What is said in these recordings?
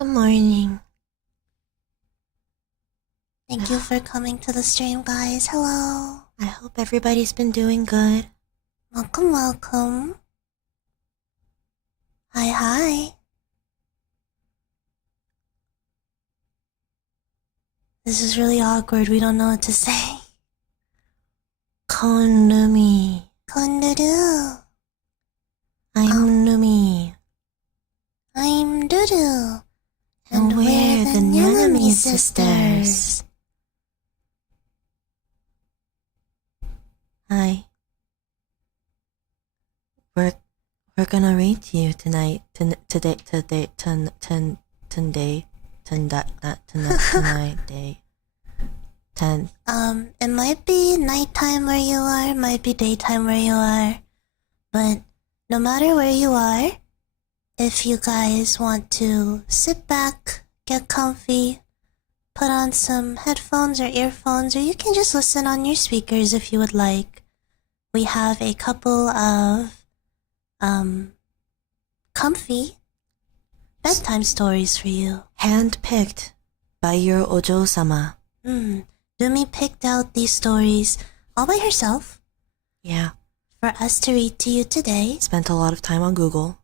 Good morning. Thank you for coming to the stream, guys. Hello. I hope everybody's been doing good. Welcome, welcome. Hi, hi. This is really awkward. We don't know what to say. Konumi. Kondoodoo. I'm Numi. I'm Doodoo. And we're the Nanami sisters. Hi. We're gonna read to you tonight. Tonight day. It might be nighttime where you are, might be daytime where you are. But no matter where you are, if you guys want to sit back, get comfy, put on some headphones or earphones, or you can just listen on your speakers if you would like. We have a couple of comfy bedtime stories for you. Hand-picked by your Ojo-sama. Dumi picked out these stories all by herself. Yeah. For us to read to you today. Spent a lot of time on Google.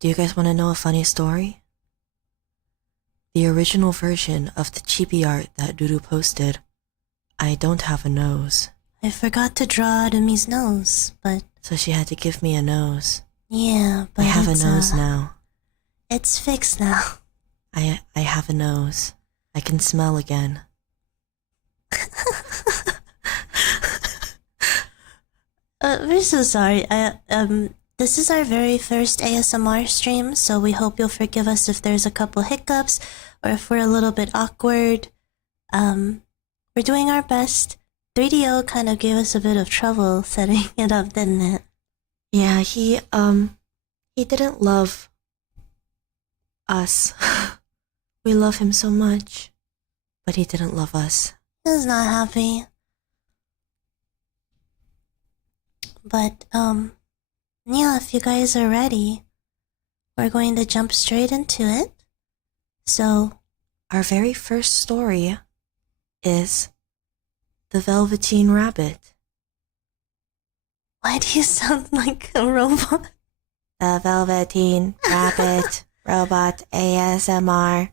Do you guys want to know a funny story? The original version of the chibi art that Dudu posted, I don't have a nose. I forgot to draw Dumi's nose, but... So she had to give me a nose. Yeah, but I have a nose now. It's fixed now. I have a nose. I can smell again. We're so sorry. This is our very first ASMR stream, so we hope you'll forgive us if there's a couple hiccups or if we're a little bit awkward. We're doing our best. 3DO kind of gave us a bit of trouble setting it up, didn't it? Yeah, he didn't love us. We love him so much, but he didn't love us. He was not happy. But, yeah, if you guys are ready, we're going to jump straight into it. So, our very first story is The Velvetine Rabbit. Why do you sound like a robot? The Velvetine Rabbit Robot ASMR.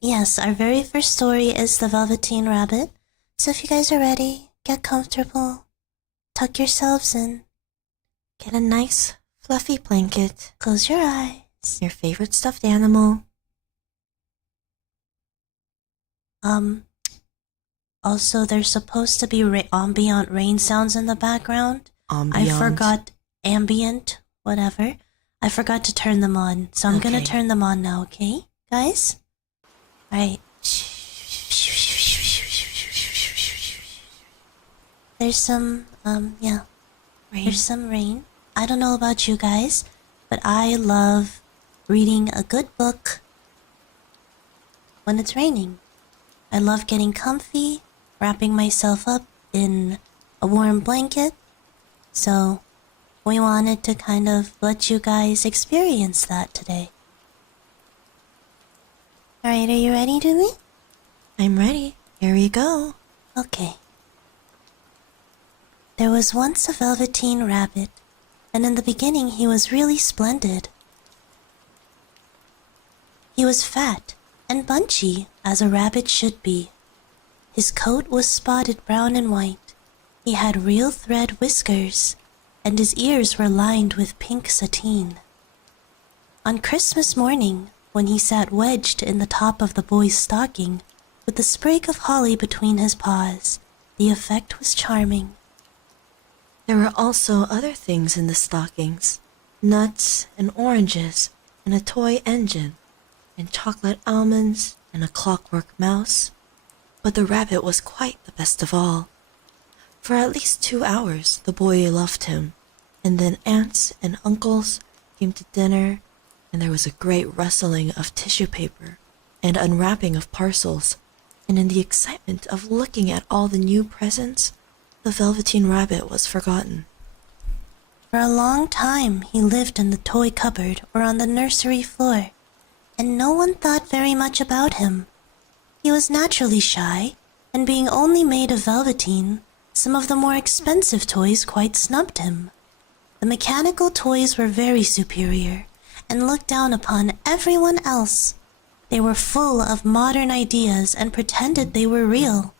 Yes, our very first story is The Velvetine Rabbit. So if you guys are ready, get comfortable, tuck yourselves in, get a nice fluffy blanket, close your eyes, your favorite stuffed animal. Also, there's supposed to be ambient rain sounds in the background. Ambient. I forgot ambient, whatever. I forgot to turn them on, so I'm gonna turn them on now, okay, guys? Alright. There's some, yeah. Rain. There's some rain. I don't know about you guys, but I love reading a good book when it's raining. I love getting comfy, wrapping myself up in a warm blanket. So, we wanted to kind of let you guys experience that today. Alright, are you ready, Dumi? I'm ready. Here we go. Okay. There was once a velveteen rabbit, and in the beginning he was really splendid. He was fat and bunchy, as a rabbit should be. His coat was spotted brown and white. He had real thread whiskers, and his ears were lined with pink sateen. On Christmas morning, when he sat wedged in the top of the boy's stocking, with a sprig of holly between his paws, the effect was charming. There were also other things in the stockings. Nuts and oranges and a toy engine and chocolate almonds and a clockwork mouse. But the rabbit was quite the best of all. For at least 2 hours the boy loved him, and then aunts and uncles came to dinner, and there was a great rustling of tissue paper and unwrapping of parcels, and in the excitement of looking at all the new presents, the Velveteen Rabbit was forgotten. For a long time he lived in the toy cupboard or on the nursery floor, and no one thought very much about him. He was naturally shy, and being only made of velvetine, some of the more expensive toys quite snubbed him. The mechanical toys were very superior and looked down upon everyone else. They were full of modern ideas and pretended they were real.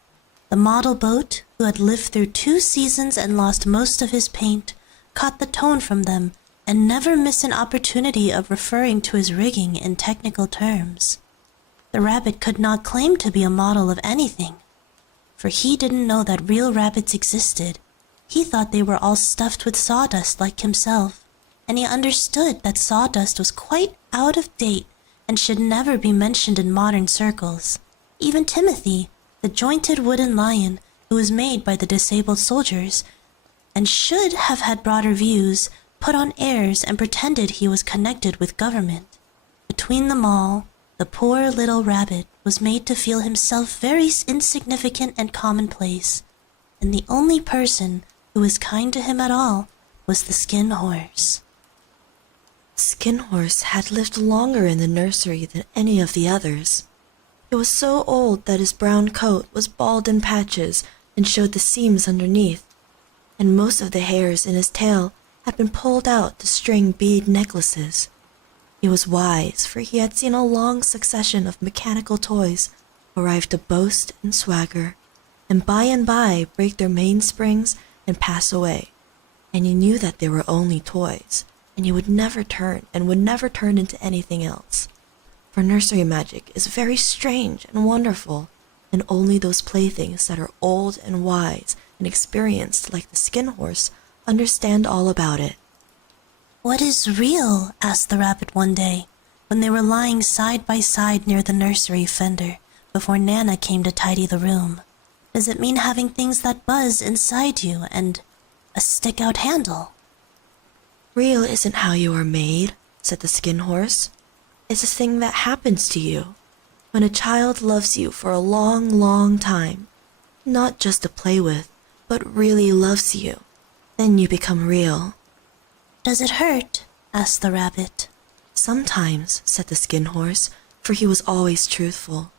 The model boat, who had lived through 2 seasons and lost most of his paint, caught the tone from them and never missed an opportunity of referring to his rigging in technical terms. The rabbit could not claim to be a model of anything, for he didn't know that real rabbits existed. He thought they were all stuffed with sawdust like himself, and he understood that sawdust was quite out of date and should never be mentioned in modern circles. Even Timothy, the jointed wooden lion who was made by the disabled soldiers and should have had broader views, put on airs and pretended he was connected with government. Between them all, the poor little rabbit was made to feel himself very insignificant and commonplace, and the only person who was kind to him at all was the Skin Horse. Skin Horse had lived longer in the nursery than any of the others. He was so old that his brown coat was bald in patches and showed the seams underneath, and most of the hairs in his tail had been pulled out to string bead necklaces. He was wise, for he had seen a long succession of mechanical toys arrive to boast and swagger, and by break their mainsprings and pass away, and he knew that they were only toys, and he would never turn into anything else. For nursery magic is very strange and wonderful, and only those playthings that are old and wise and experienced like the Skin Horse understand all about it. "What is real?" asked the rabbit one day, when they were lying side by side near the nursery fender before Nana came to tidy the room. "Does it mean having things that buzz inside you and a stick-out handle?" "Real isn't how you are made," said the Skin Horse. "It's a thing that happens to you. When a child loves you for a long, long time, not just to play with, but really loves you, then you become real." "Does it hurt?" asked the rabbit. "Sometimes," said the Skin Horse, for he was always truthful.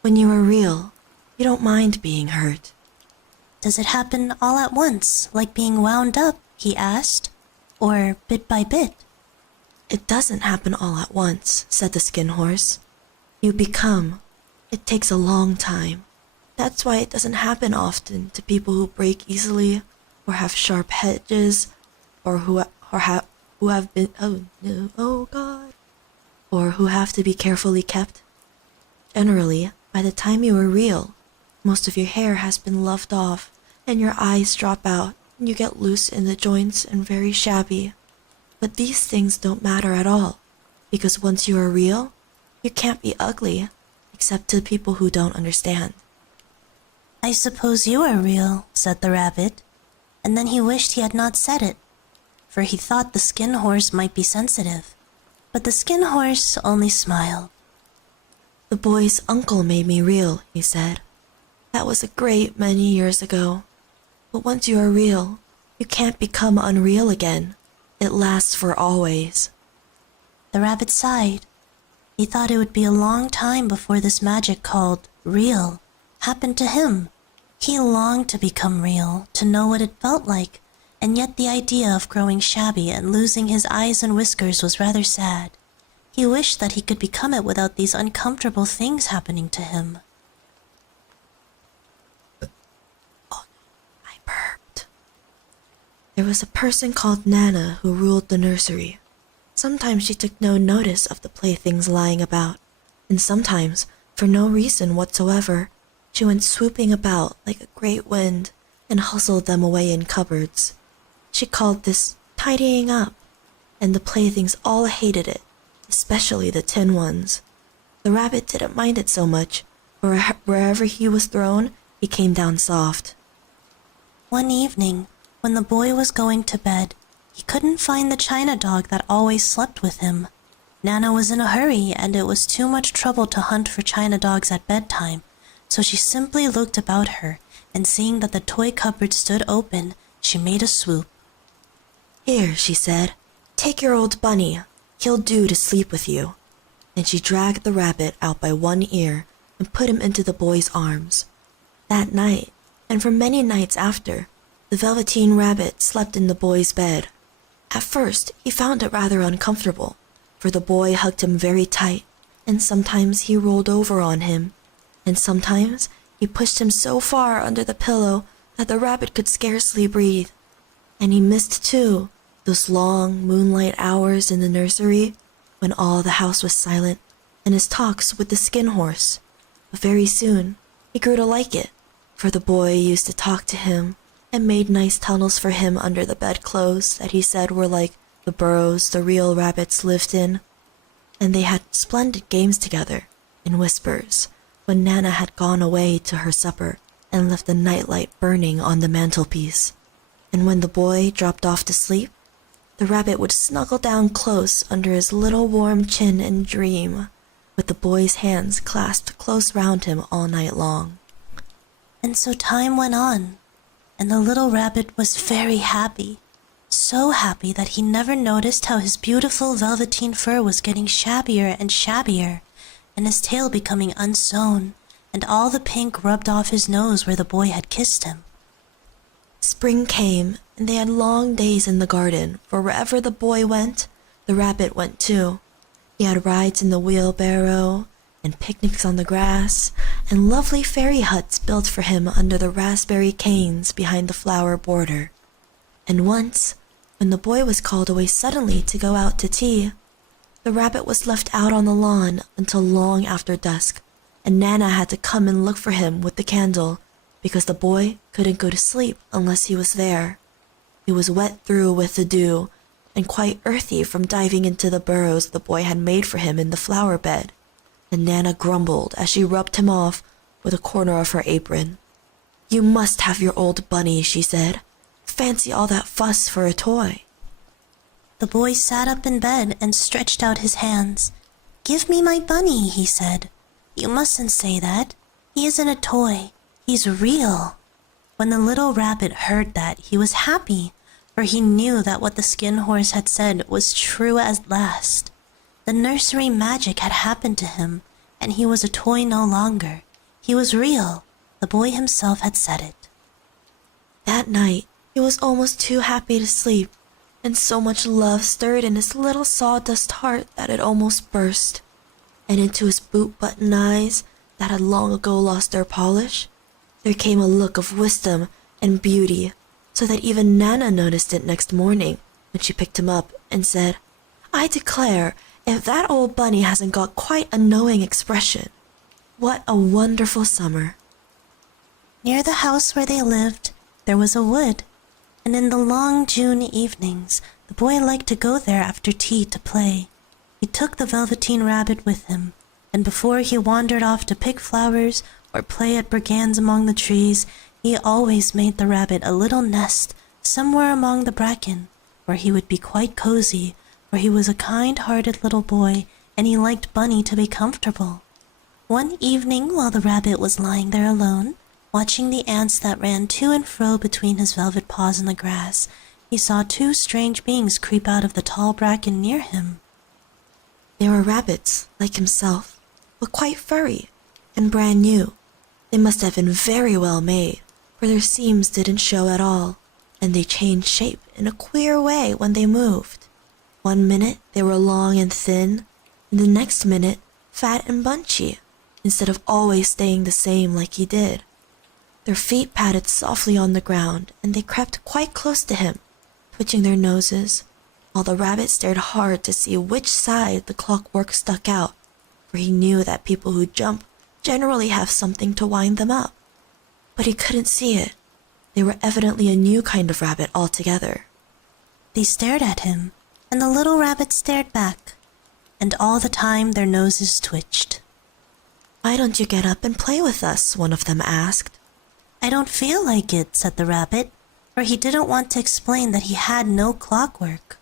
"When you are real, you don't mind being hurt." "Does it happen all at once, like being wound up?" he asked. "Or bit by bit?" "It doesn't happen all at once," said the Skin Horse. "You become. It takes a long time. That's why it doesn't happen often to people who break easily, or have sharp edges, or who have been or who have to be carefully kept. Generally, by the time you are real, most of your hair has been loved off, and your eyes drop out, and you get loose in the joints and very shabby. But these things don't matter at all, because once you are real, you can't be ugly, except to people who don't understand." "I suppose you are real," said the rabbit, and then he wished he had not said it, for he thought the Skin Horse might be sensitive. But the Skin Horse only smiled. "The boy's uncle made me real," he said. "That was a great many years ago. But once you are real, you can't become unreal again. It lasts for always." The rabbit sighed. He thought it would be a long time before this magic called real happened to him. He longed to become real, to know what it felt like, and yet the idea of growing shabby and losing his eyes and whiskers was rather sad. He wished that he could become it without these uncomfortable things happening to him. Oh, I burped. There was a person called Nana who ruled the nursery. Sometimes she took no notice of the playthings lying about, and sometimes, for no reason whatsoever, she went swooping about like a great wind and hustled them away in cupboards. She called this tidying up, and the playthings all hated it, especially the tin ones. The rabbit didn't mind it so much, for wherever he was thrown, he came down soft. One evening, when the boy was going to bed, he couldn't find the china dog that always slept with him. Nana was in a hurry, and it was too much trouble to hunt for china dogs at bedtime, so she simply looked about her, and seeing that the toy cupboard stood open, she made a swoop. "Here," she said, "take your old bunny. He'll do to sleep with you." And she dragged the rabbit out by one ear and put him into the boy's arms. That night, and for many nights after, the Velveteen Rabbit slept in the boy's bed. At first, he found it rather uncomfortable, for the boy hugged him very tight, and sometimes he rolled over on him, and sometimes he pushed him so far under the pillow that the rabbit could scarcely breathe. And he missed, too, those long moonlight hours in the nursery when all the house was silent, and his talks with the skin horse. But very soon, he grew to like it, for the boy used to talk to him and made nice tunnels for him under the bedclothes that he said were like the burrows the real rabbits lived in. And they had splendid games together, in whispers, when Nana had gone away to her supper and left the nightlight burning on the mantelpiece. And when the boy dropped off to sleep, the rabbit would snuggle down close under his little warm chin and dream, with the boy's hands clasped close round him all night long. And so time went on, and the little rabbit was very happy, so happy that he never noticed how his beautiful velveteen fur was getting shabbier and shabbier, and his tail becoming unsewn, and all the pink rubbed off his nose where the boy had kissed him. Spring came, and they had long days in the garden, for wherever the boy went, the rabbit went too. He had rides in the wheelbarrow, and picnics on the grass, and lovely fairy huts built for him under the raspberry canes behind the flower border. And once, when the boy was called away suddenly to go out to tea, the rabbit was left out on the lawn until long after dusk, and Nana had to come and look for him with the candle, because the boy couldn't go to sleep unless he was there. He was wet through with the dew, and quite earthy from diving into the burrows the boy had made for him in the flower bed, and Nana grumbled as she rubbed him off with a corner of her apron. "You must have your old bunny," she said. "Fancy all that fuss for a toy." The boy sat up in bed and stretched out his hands. "Give me my bunny," he said. "You mustn't say that. He isn't a toy. He's real." When the little rabbit heard that, he was happy, for he knew that what the skin horse had said was true at last. The nursery magic had happened to him, and he was a toy no longer. He was real. The boy himself had said it. That night, he was almost too happy to sleep, and so much love stirred in his little sawdust heart that it almost burst. And into his boot-button eyes, that had long ago lost their polish, there came a look of wisdom and beauty, so that even Nana noticed it next morning when she picked him up and said, "I declare, if that old bunny hasn't got quite a knowing expression. What a wonderful summer." Near the house where they lived, there was a wood, and in the long June evenings, the boy liked to go there after tea to play. He took the Velveteen Rabbit with him, and before he wandered off to pick flowers or play at brigands among the trees, he always made the rabbit a little nest somewhere among the bracken, where he would be quite cozy, for he was a kind-hearted little boy, and he liked Bunny to be comfortable. One evening, while the rabbit was lying there alone, watching the ants that ran to and fro between his velvet paws in the grass, he saw two strange beings creep out of the tall bracken near him. They were rabbits, like himself, but quite furry and brand new. They must have been very well made, for their seams didn't show at all, and they changed shape in a queer way when they moved. One minute they were long and thin, and the next minute fat and bunchy, instead of always staying the same like he did. Their feet patted softly on the ground, and they crept quite close to him, twitching their noses, while the rabbit stared hard to see which side the clockwork stuck out, for he knew that people who jump generally have something to wind them up. But he couldn't see it. They were evidently a new kind of rabbit altogether. They stared at him, and the little rabbit stared back, and all the time their noses twitched. "Why don't you get up and play with us?" one of them asked. "I don't feel like it," said the rabbit, for he didn't want to explain that he had no clockwork.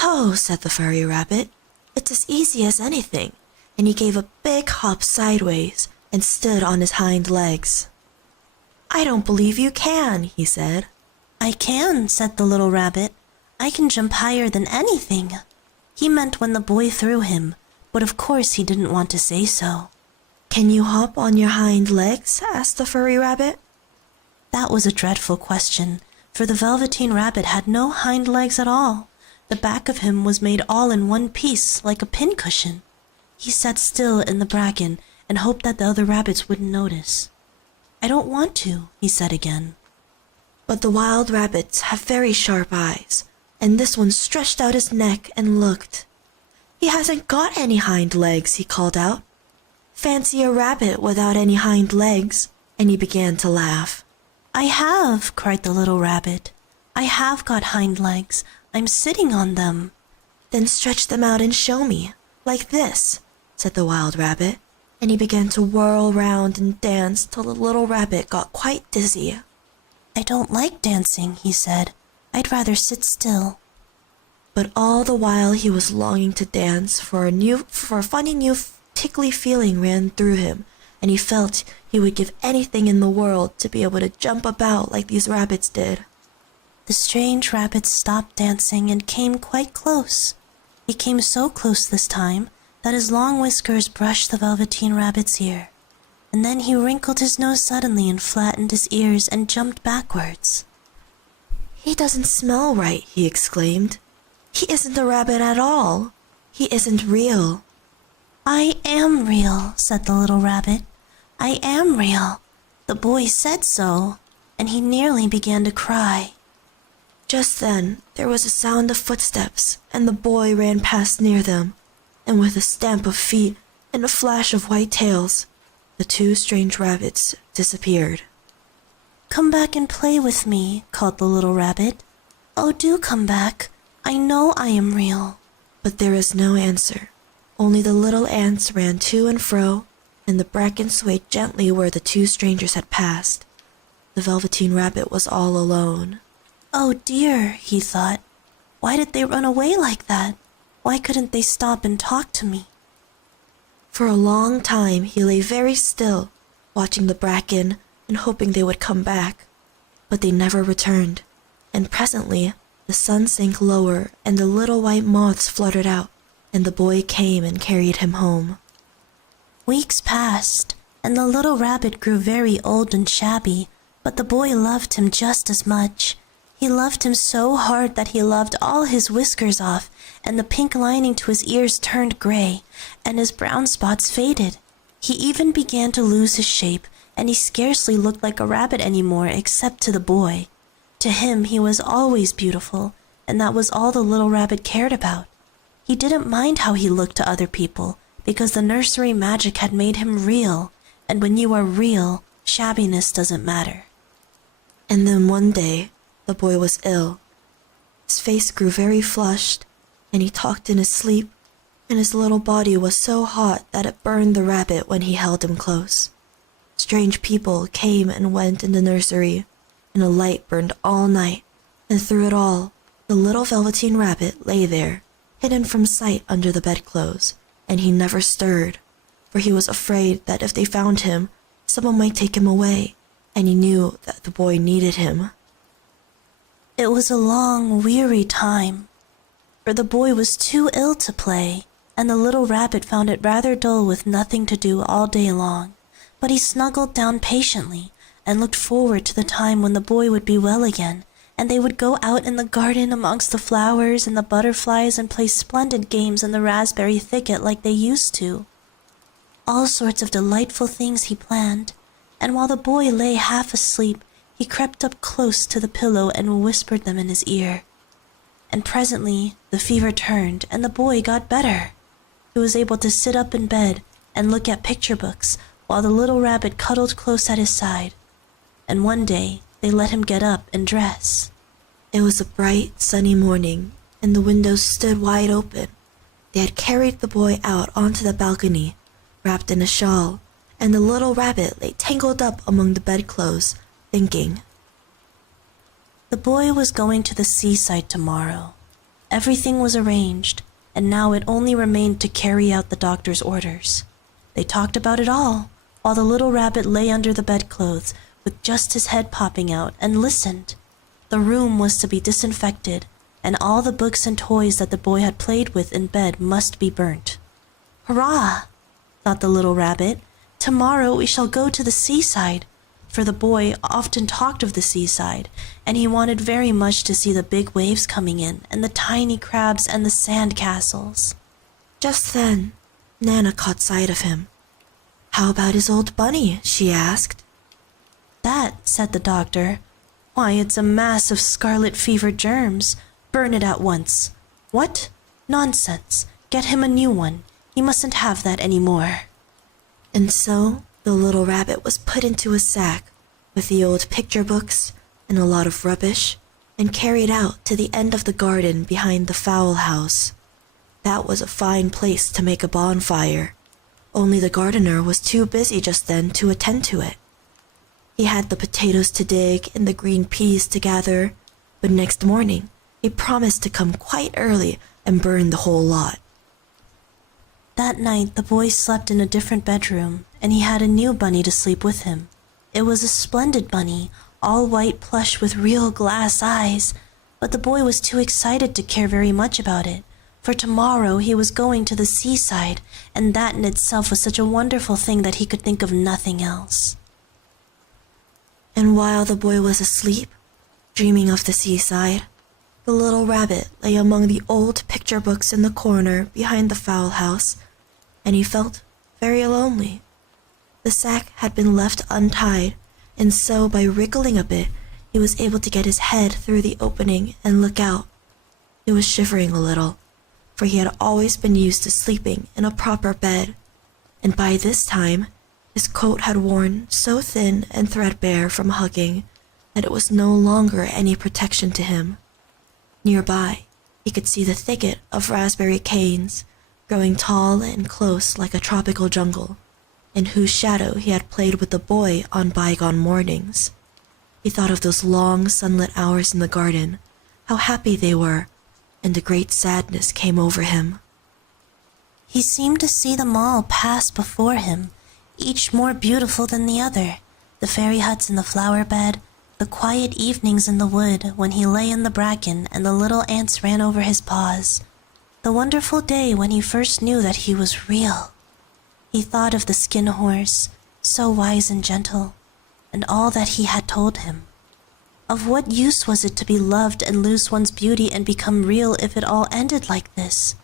"Oh," said the furry rabbit, "it's as easy as anything," and he gave a big hop sideways and stood on his hind legs. "I don't believe you can," he said. "I can," said the little rabbit. I can jump higher than anything." He meant when the boy threw him, but of course he didn't want to say so. "Can you hop on your hind legs?" asked the furry rabbit. That was a dreadful question, for the Velveteen Rabbit had no hind legs at all. The back of him was made all in one piece, like a pincushion. He sat still in the bracken and hoped that the other rabbits wouldn't notice. "I don't want to," he said again. But the wild rabbits have very sharp eyes, and this one stretched out his neck and looked. "He hasn't got any hind legs," he called out. "Fancy a rabbit without any hind legs," and he began to laugh. "I have," cried the little rabbit. "I have got hind legs. I'm sitting on them." "Then stretch them out and show me, like this," said the wild rabbit, and he began to whirl round and dance till the little rabbit got quite dizzy. "I don't like dancing," he said. "I'd rather sit still." But all the while he was longing to dance, for a funny new tickly feeling ran through him, and he felt he would give anything in the world to be able to jump about like these rabbits did. The strange rabbit stopped dancing and came quite close. He came so close this time that his long whiskers brushed the Velveteen Rabbit's ear, and then he wrinkled his nose suddenly and flattened his ears and jumped backwards. "He doesn't smell right," he exclaimed. "He isn't a rabbit at all. He isn't real." "I am real," said the little rabbit. "I am real. The boy said so," and he nearly began to cry. Just then there was a sound of footsteps, and the boy ran past near them, and with a stamp of feet and a flash of white tails, the two strange rabbits disappeared. "Come back and play with me," called the little rabbit. "Oh, do come back. I know I am real." But there was no answer. Only the little ants ran to and fro, and the bracken swayed gently where the two strangers had passed. The Velveteen Rabbit was all alone. "Oh dear," he thought. "Why did they run away like that? Why couldn't they stop and talk to me?" For a long time he lay very still, watching the bracken and hoping they would come back. But they never returned, and presently the sun sank lower and the little white moths fluttered out, and the boy came and carried him home. Weeks passed, and the little rabbit grew very old and shabby, but the boy loved him just as much. He loved him so hard that he loved all his whiskers off, and the pink lining to his ears turned gray, and his brown spots faded. He even began to lose his shape, and he scarcely looked like a rabbit anymore except to the boy. To him he was always beautiful, and that was all the little rabbit cared about. He didn't mind how he looked to other people, because the nursery magic had made him real, and when you are real, shabbiness doesn't matter. And then one day, the boy was ill. His face grew very flushed, and he talked in his sleep, and his little body was so hot that it burned the rabbit when he held him close. Strange people came and went in the nursery, and a light burned all night, and through it all, the little Velveteen Rabbit lay there, hidden from sight under the bedclothes, and he never stirred, for he was afraid that if they found him, someone might take him away, and he knew that the boy needed him. It was a long, weary time, for the boy was too ill to play, and the little rabbit found it rather dull with nothing to do all day long. But he snuggled down patiently and looked forward to the time when the boy would be well again, and they would go out in the garden amongst the flowers and the butterflies and play splendid games in the raspberry thicket like they used to. All sorts of delightful things he planned, and while the boy lay half asleep, he crept up close to the pillow and whispered them in his ear. And presently the fever turned and the boy got better. He was able to sit up in bed and look at picture books while the little rabbit cuddled close at his side. And one day they let him get up and dress. It was a bright, sunny morning, and the windows stood wide open. They had carried the boy out onto the balcony, wrapped in a shawl, and the little rabbit lay tangled up among the bedclothes, thinking. The boy was going to the seaside tomorrow. Everything was arranged, and now it only remained to carry out the doctor's orders. They talked about it all, while the little rabbit lay under the bedclothes, with just his head popping out, and listened. The room was to be disinfected, and all the books and toys that the boy had played with in bed must be burnt. "Hurrah!" thought the little rabbit. "Tomorrow we shall go to the seaside," for the boy often talked of the seaside, and he wanted very much to see the big waves coming in, and the tiny crabs and the sand castles. Just then, Nana caught sight of him. "How about his old bunny?" she asked. "That," said the doctor. "Why, it's a mass of scarlet fever germs. Burn it at once." "What? Nonsense. Get him a new one. He mustn't have that any more." And so the little rabbit was put into a sack with the old picture books and a lot of rubbish and carried out to the end of the garden behind the fowl house. That was a fine place to make a bonfire, only the gardener was too busy just then to attend to it. He had the potatoes to dig and the green peas to gather, but next morning he promised to come quite early and burn the whole lot. That night the boy slept in a different bedroom, and he had a new bunny to sleep with him. It was a splendid bunny, all white plush with real glass eyes, but the boy was too excited to care very much about it, for tomorrow he was going to the seaside, and that in itself was such a wonderful thing that he could think of nothing else. And while the boy was asleep, dreaming of the seaside, the little rabbit lay among the old picture books in the corner behind the fowl house, and he felt very lonely. The sack had been left untied, and so by wriggling a bit, he was able to get his head through the opening and look out. He was shivering a little, for he had always been used to sleeping in a proper bed, and by this time his coat had worn so thin and threadbare from hugging that it was no longer any protection to him. Nearby, he could see the thicket of raspberry canes, growing tall and close like a tropical jungle, in whose shadow he had played with the boy on bygone mornings. He thought of those long sunlit hours in the garden, how happy they were, and a great sadness came over him. He seemed to see them all pass before him, each more beautiful than the other, the fairy huts in the flower bed, the quiet evenings in the wood when he lay in the bracken and the little ants ran over his paws, the wonderful day when he first knew that he was real. He thought of the skin horse, so wise and gentle, and all that he had told him. Of what use was it to be loved and lose one's beauty and become real if it all ended like this?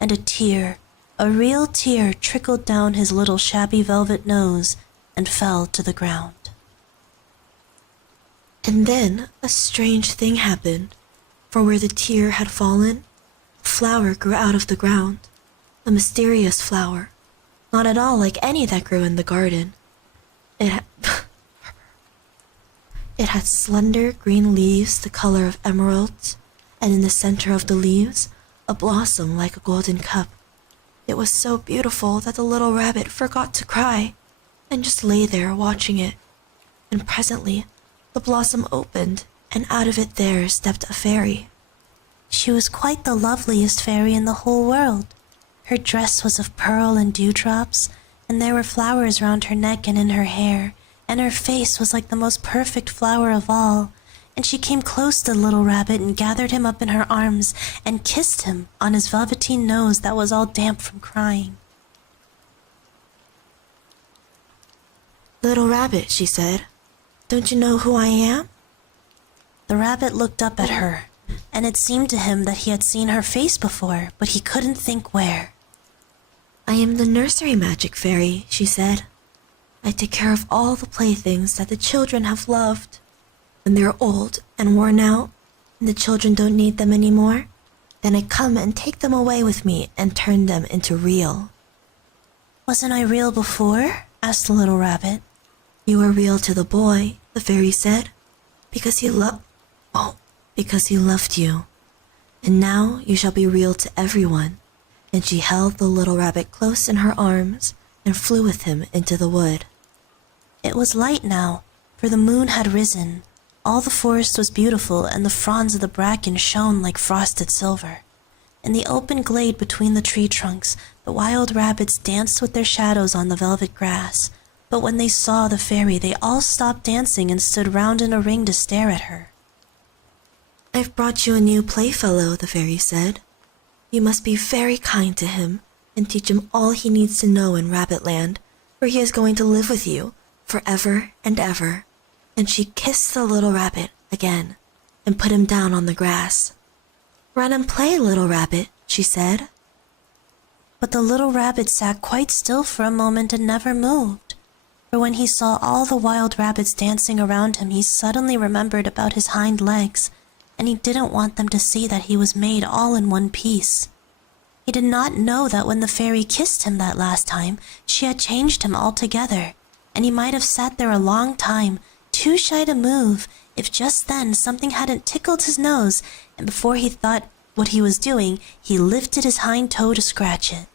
And a tear, a real tear, trickled down his little shabby velvet nose and fell to the ground. And then a strange thing happened, for where the tear had fallen, a flower grew out of the ground, a mysterious flower, not at all like any that grew in the garden. It had slender green leaves the color of emeralds, and in the center of the leaves, a blossom like a golden cup. It was so beautiful that the little rabbit forgot to cry, and just lay there watching it. And presently, the blossom opened, and out of it there stepped a fairy. She was quite the loveliest fairy in the whole world. Her dress was of pearl and dewdrops, and there were flowers round her neck and in her hair, and her face was like the most perfect flower of all. And she came close to the little rabbit and gathered him up in her arms and kissed him on his velveteen nose that was all damp from crying. "Little rabbit," she said, "don't you know who I am?" The rabbit looked up at her, and it seemed to him that he had seen her face before, but he couldn't think where. "I am the nursery magic fairy," she said. "I take care of all the playthings that the children have loved. When they're old and worn out, and the children don't need them anymore, then I come and take them away with me and turn them into real." "Wasn't I real before?" asked the little rabbit. "You were real to the boy," the fairy said, because he loved you. And now you shall be real to everyone." And she held the little rabbit close in her arms and flew with him into the wood. It was light now, for the moon had risen. All the forest was beautiful, and the fronds of the bracken shone like frosted silver. In the open glade between the tree trunks, the wild rabbits danced with their shadows on the velvet grass. But when they saw the fairy, they all stopped dancing and stood round in a ring to stare at her. I've brought you a new playfellow, the fairy said. You must be very kind to him and teach him all he needs to know in Rabbitland, for he is going to live with you forever and ever. And she kissed the little rabbit again and put him down on the grass. Run and play, little rabbit, she said. But the little rabbit sat quite still for a moment and never moved. For when he saw all the wild rabbits dancing around him, he suddenly remembered about his hind legs, and he didn't want them to see that he was made all in one piece. He did not know that when the fairy kissed him that last time, she had changed him altogether, and he might have sat there a long time, too shy to move, if just then something hadn't tickled his nose, and before he thought what he was doing, he lifted his hind toe to scratch it.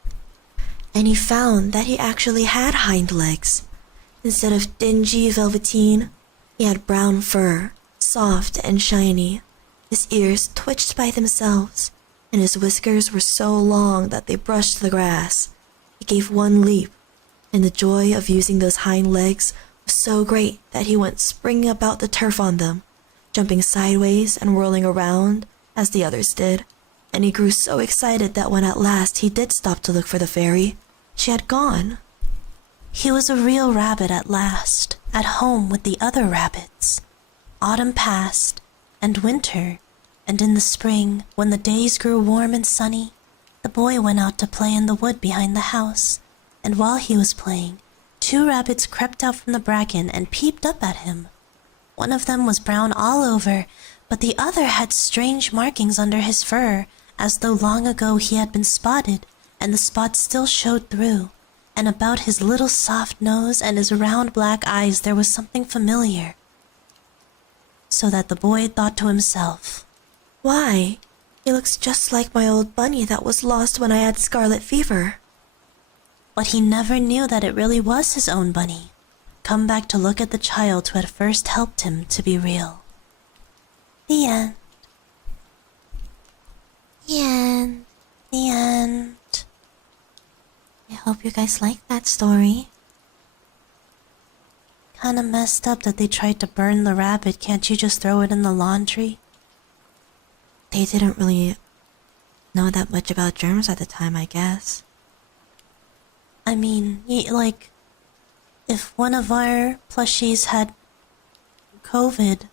And he found that he actually had hind legs. Instead of dingy velvetine, he had brown fur, soft and shiny. His ears twitched by themselves, and his whiskers were so long that they brushed the grass. He gave one leap, and the joy of using those hind legs was so great that he went springing about the turf on them, jumping sideways and whirling around as the others did. And he grew so excited that when at last he did stop to look for the fairy, she had gone. He was a real rabbit at last, at home with the other rabbits. Autumn passed, and winter, and in the spring, when the days grew warm and sunny, the boy went out to play in the wood behind the house, and while he was playing, 2 rabbits crept out from the bracken and peeped up at him. One of them was brown all over, but the other had strange markings under his fur, as though long ago he had been spotted, and the spots still showed through, and about his little soft nose and his round black eyes there was something familiar. So that the boy thought to himself, Why, he looks just like my old bunny that was lost when I had scarlet fever. But he never knew that it really was his own bunny, come back to look at the child who had first helped him to be real. The end. The end. The end. I hope you guys like that story. Kinda messed up that they tried to burn the rabbit. Can't you just throw it in the laundry? They didn't really know that much about germs at the time, I guess. I mean, like, if one of our plushies had COVID,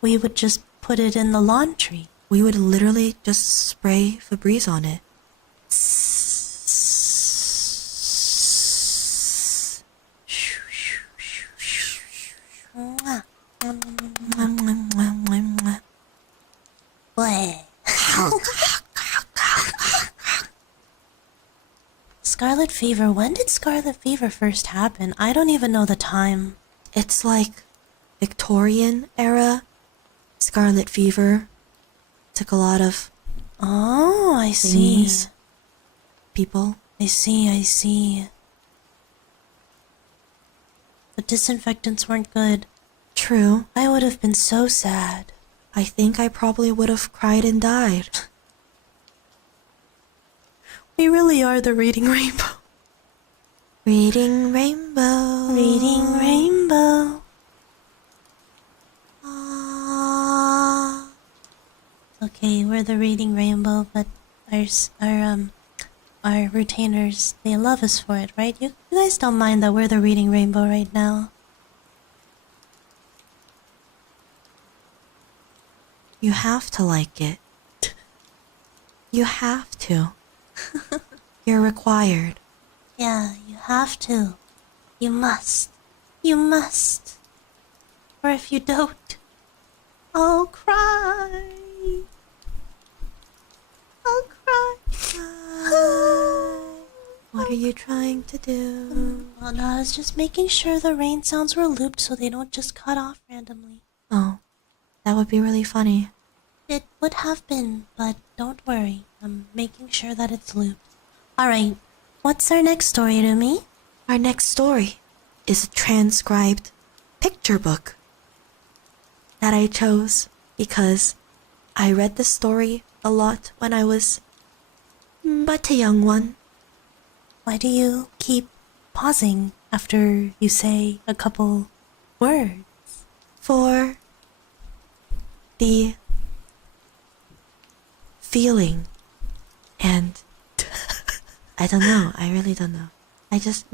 we would just put it in the laundry. We would literally just spray Febreze on it. Mwah. Mwah, mwah, mwah, mwah, mwah. Bleh. Scarlet fever. When did scarlet fever first happen? I don't even know the time. It's like Victorian era scarlet fever. Took a lot of Oh, I see. things, people. I see. The disinfectants weren't good. True. I would have been so sad. I think I probably would have cried and died. We really are the reading rainbow. Reading rainbow. Reading rainbow. Ah. Okay, we're the reading rainbow, but our retainers, they love us for it, right? You guys don't mind that we're the reading rainbow right now. You have to like it. You have to. You're required. Yeah, you have to. You must. You must. Or if you don't, I'll cry. I'll cry. What are you trying to do? Well, no, I was just making sure the rain sounds were looped so they don't just cut off randomly. Oh, that would be really funny. It would have been, but don't worry. I'm making sure that it's looped. Alright, what's our next story, Rumi? Our next story is a transcribed picture book that I chose because I read the story a lot when I was but a young one. Why do you keep pausing after you say a couple words? For the feeling. And I don't know. I really don't know. I just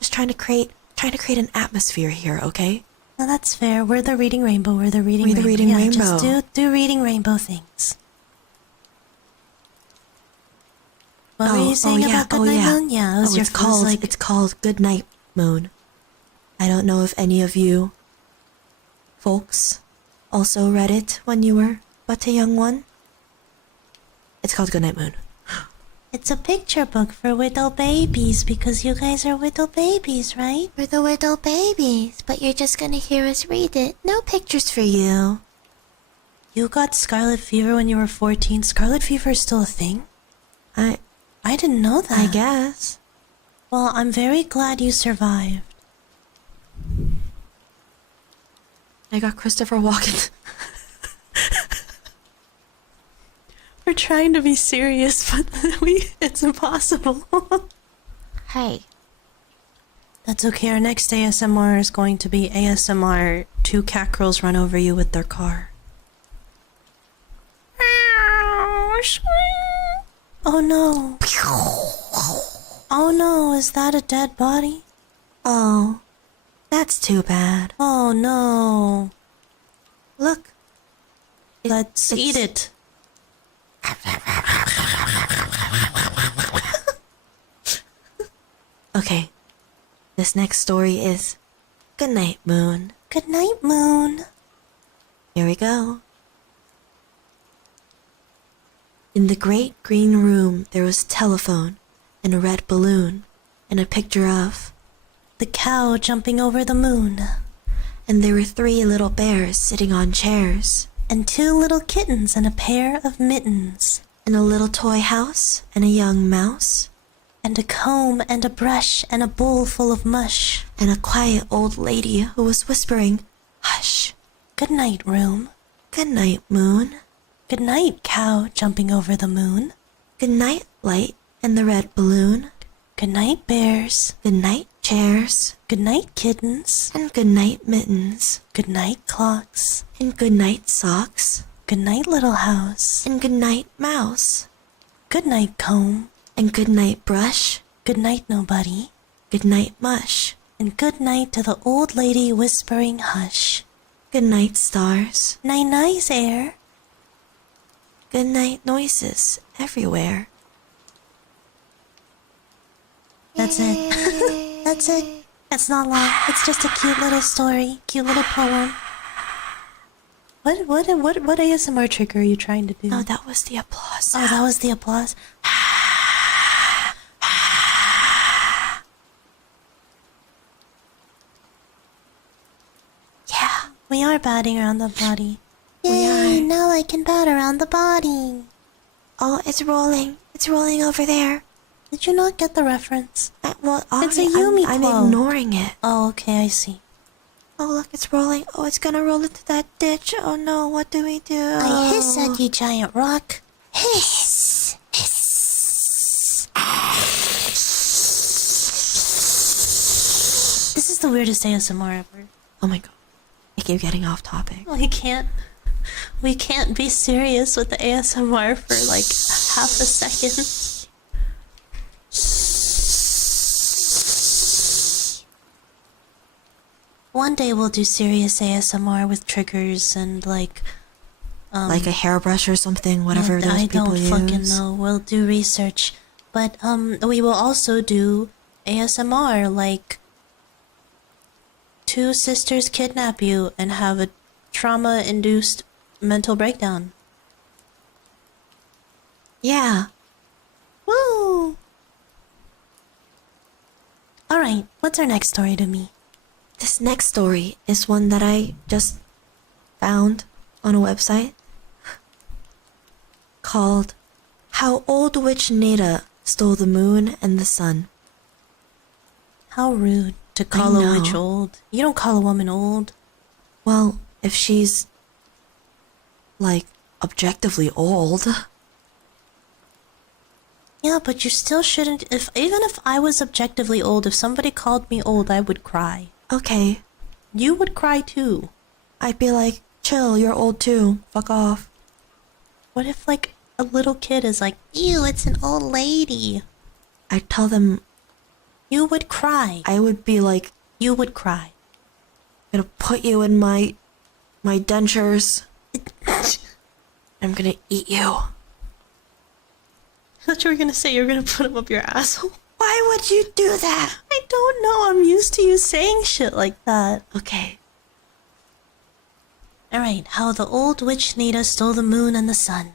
trying to create an atmosphere here, okay? No, that's fair. We're the Reading Rainbow. We're the Reading We're the Rainbow. Reading Yeah, Rainbow. Just do Reading Rainbow things. What were you saying about Goodnight Moon? Yeah, it was it's called Goodnight Moon. I don't know if any of you folks also read it when you were but a young one. It's called Goodnight Moon. It's a picture book for little babies because you guys are little babies, right? We're the little babies, but you're just gonna hear us read it. No pictures for you. You got scarlet fever when you were 14. Scarlet fever is still a thing? I didn't know that. I guess. Well, I'm very glad you survived. I got Christopher Walken. We're trying to be serious, but it's impossible. Hey. That's okay. Our next ASMR is going to be ASMR 2 cat girls run over you with their car. Oh no. Oh no, is that a dead body? Oh, that's too bad. Oh no. Look. Let's eat it. Okay. This next story is Goodnight Moon. Good night, Moon. Here we go. In the great green room there was a telephone and a red balloon and a picture of... The cow jumping over the moon. And there were 3 little bears sitting on chairs. And 2 little kittens and a pair of mittens. And a little toy house and a young mouse. And a comb and a brush and a bowl full of mush. And a quiet old lady who was whispering, "Hush. Good night, room. Good night, moon. Good night, cow jumping over the moon. Good night, light and the red balloon. Good night, bears. Good night, chairs. Good night, kittens. And good night, mittens. Good night, clocks. And good night, socks. Good night, little house. And good night, mouse. Good night, comb. And good night, brush. Good night, nobody. Good night, mush. And good night to the old lady whispering hush. Good night, stars. Nice air. Good night, noises everywhere. That's it. That's it. It's not long. It's just a cute little story. Cute little poem. What ASMR trick are you trying to do? No, that was the applause. Oh, that was the applause. Yeah, We are batting around the body. Yay, now I can bat around the body. Oh, it's rolling. It's rolling over there. Did you not get the reference? It's a Yumi I'm quote. ignoring it. Oh, okay, I see. Oh, look, it's rolling. Oh, it's gonna roll into that ditch. Oh no, what do we do? I hiss at you, giant rock. Hiss! Hiss! This is the weirdest ASMR ever. Oh my god. I keep getting off topic. We can't be serious with the ASMR for like half a second. One day we'll do serious ASMR with triggers and like Like a hairbrush or something, whatever those people use. I don't fucking know. We'll do research. But we will also do ASMR like 2 sisters kidnap you and have a trauma-induced mental breakdown. Yeah. Woo! Alright, what's our next story to me? This next story is one that I just found on a website called How Old Witch Nada Stole the Moon and the Sun. How rude to call a witch old. You don't call a woman old. Well, if she's, like, objectively old. Yeah, but you still shouldn't. Even if I was objectively old, if somebody called me old, I would cry. Okay. You would cry too. I'd be like, chill, you're old too. Fuck off. What if, like, a little kid is like, ew, it's an old lady. I'd tell them You would cry. I would be like, You would cry. I'm gonna put you in my dentures. I'm gonna eat you. I thought you were gonna say you were gonna put them up your asshole. Why would you do that? I don't know. I'm used to you saying shit like that. Okay. Alright, how the old witch Nita stole the moon and the sun.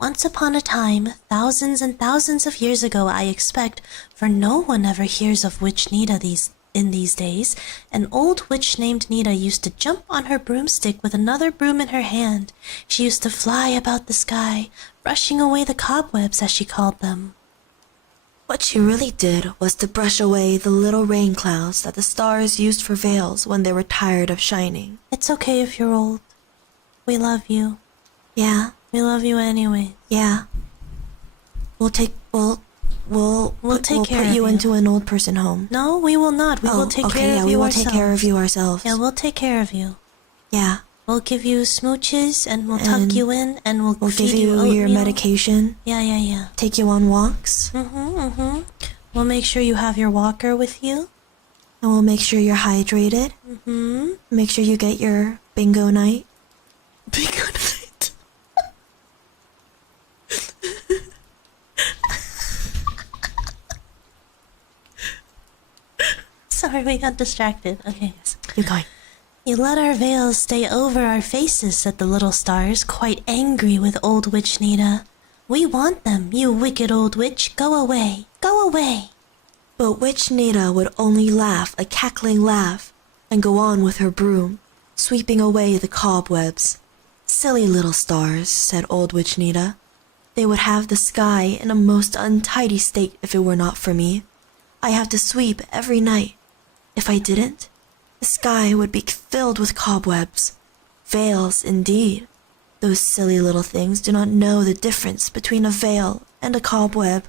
Once upon a time, thousands and thousands of years ago, I expect, for no one ever hears of Witch Nita in these days, an old witch named Nita used to jump on her broomstick with another broom in her hand. She used to fly about the sky, brushing away the cobwebs, as she called them. What she really did was to brush away the little rain clouds that the stars used for veils when they were tired of shining. It's okay if you're old. We love you. Yeah, We love you anyway. yeah. We'll take care of you you. into an old person home. No, we will not. We will take care of you we will ourselves. take care of you ourselves. Yeah, we'll take care of you. Yeah. We'll give you smooches and we'll And tuck you in and we'll We'll feed give you your oatmeal. medication. Yeah. Take you on walks. We'll make sure you have your walker with you. And we'll make sure you're hydrated. Make sure you get your bingo night. Bingo night. Sorry, we got distracted. Okay. Keep going. You let our veils stay over our faces, said the little stars, quite angry with old witch Nita. We want them, you wicked old witch. Go away. Go away. But Witch Nita would only laugh a cackling laugh and go on with her broom, sweeping away the cobwebs. Silly little stars, said old Witch Nita. They would have the sky in a most untidy state if it were not for me. I have to sweep every night. If I didn't, the sky would be filled with cobwebs. Veils, indeed. Those silly little things do not know the difference between a veil and a cobweb.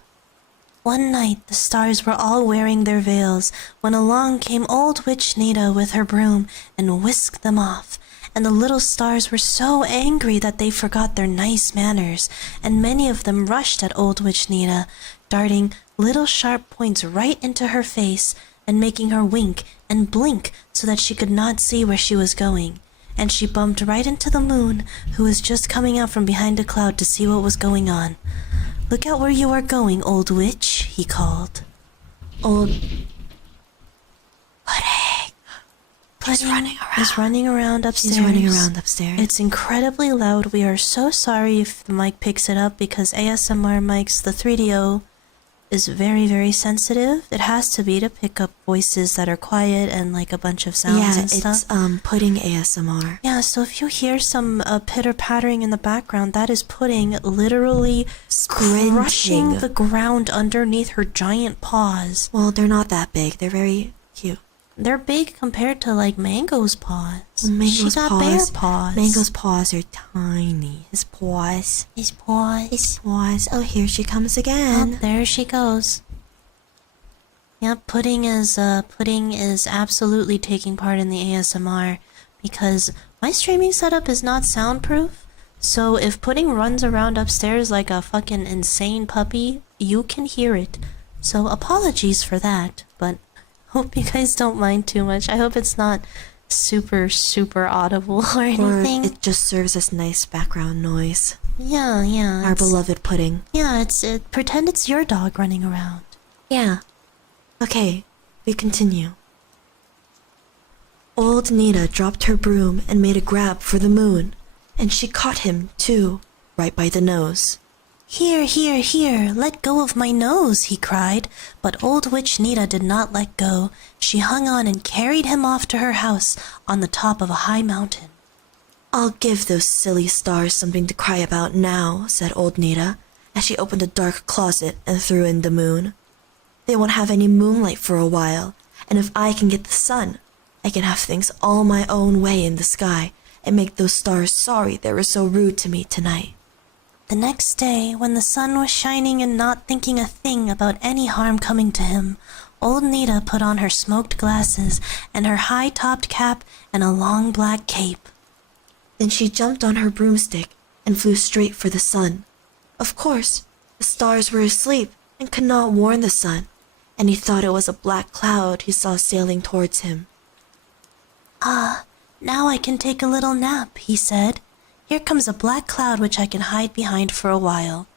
One night the stars were all wearing their veils when along came old witch Nita with her broom and whisked them off, and the little stars were so angry that they forgot their nice manners, and many of them rushed at old witch Nita, darting little sharp points right into her face and making her wink and blink so that she could not see where she was going. And she bumped right into the moon, who was just coming out from behind a cloud to see what was going on. Look out where you are going, old witch, he called. Old He's running around upstairs. He's running around upstairs. It's incredibly loud. We are so sorry if the mic picks it up because ASMR mics, the 3DO, is very, very sensitive. It has to be to pick up voices that are quiet and like a bunch of sounds and stuff. It's pudding ASMR. Yeah, so if you hear some pitter-pattering in the background, that is Pudding literally crushing the ground underneath her giant paws. Well, they're not that big. They're very cute. They're big compared to like Mango's paws. Well, Mango's She got bear paws. Mango's paws are tiny. His paws. His paws. His paws. Oh, here she comes Oh, again. there she goes. Yep, Pudding is absolutely taking part in the ASMR because my streaming setup is not soundproof. So if Pudding runs around upstairs like a fucking insane puppy, you can hear it. So apologies for that, but hope you guys don't mind too much. I hope it's not super, super audible or anything. Or it just serves as nice background noise. Yeah. Our beloved Pudding. Yeah, pretend it's your dog running around. Yeah. Okay, we continue. Old Nita dropped her broom and made a grab for the moon, and she caught him, too, right by the nose. Here, let go of my nose, he cried, but old witch Nita did not let go. She hung on and carried him off to her house on the top of a high mountain. I'll give those silly stars something to cry about now, said old Nita, as she opened a dark closet and threw in the moon. They won't have any moonlight for a while, and if I can get the sun, I can have things all my own way in the sky and make those stars sorry they were so rude to me tonight. The next day, when the sun was shining and not thinking a thing about any harm coming to him, old Nita put on her smoked glasses and her high-topped cap and a long black cape. Then she jumped on her broomstick and flew straight for the sun. Of course, the stars were asleep and could not warn the sun, and he thought it was a black cloud he saw sailing towards him. "Ah, now I can take a little nap," he said. "Here comes a black cloud which I can hide behind for a while.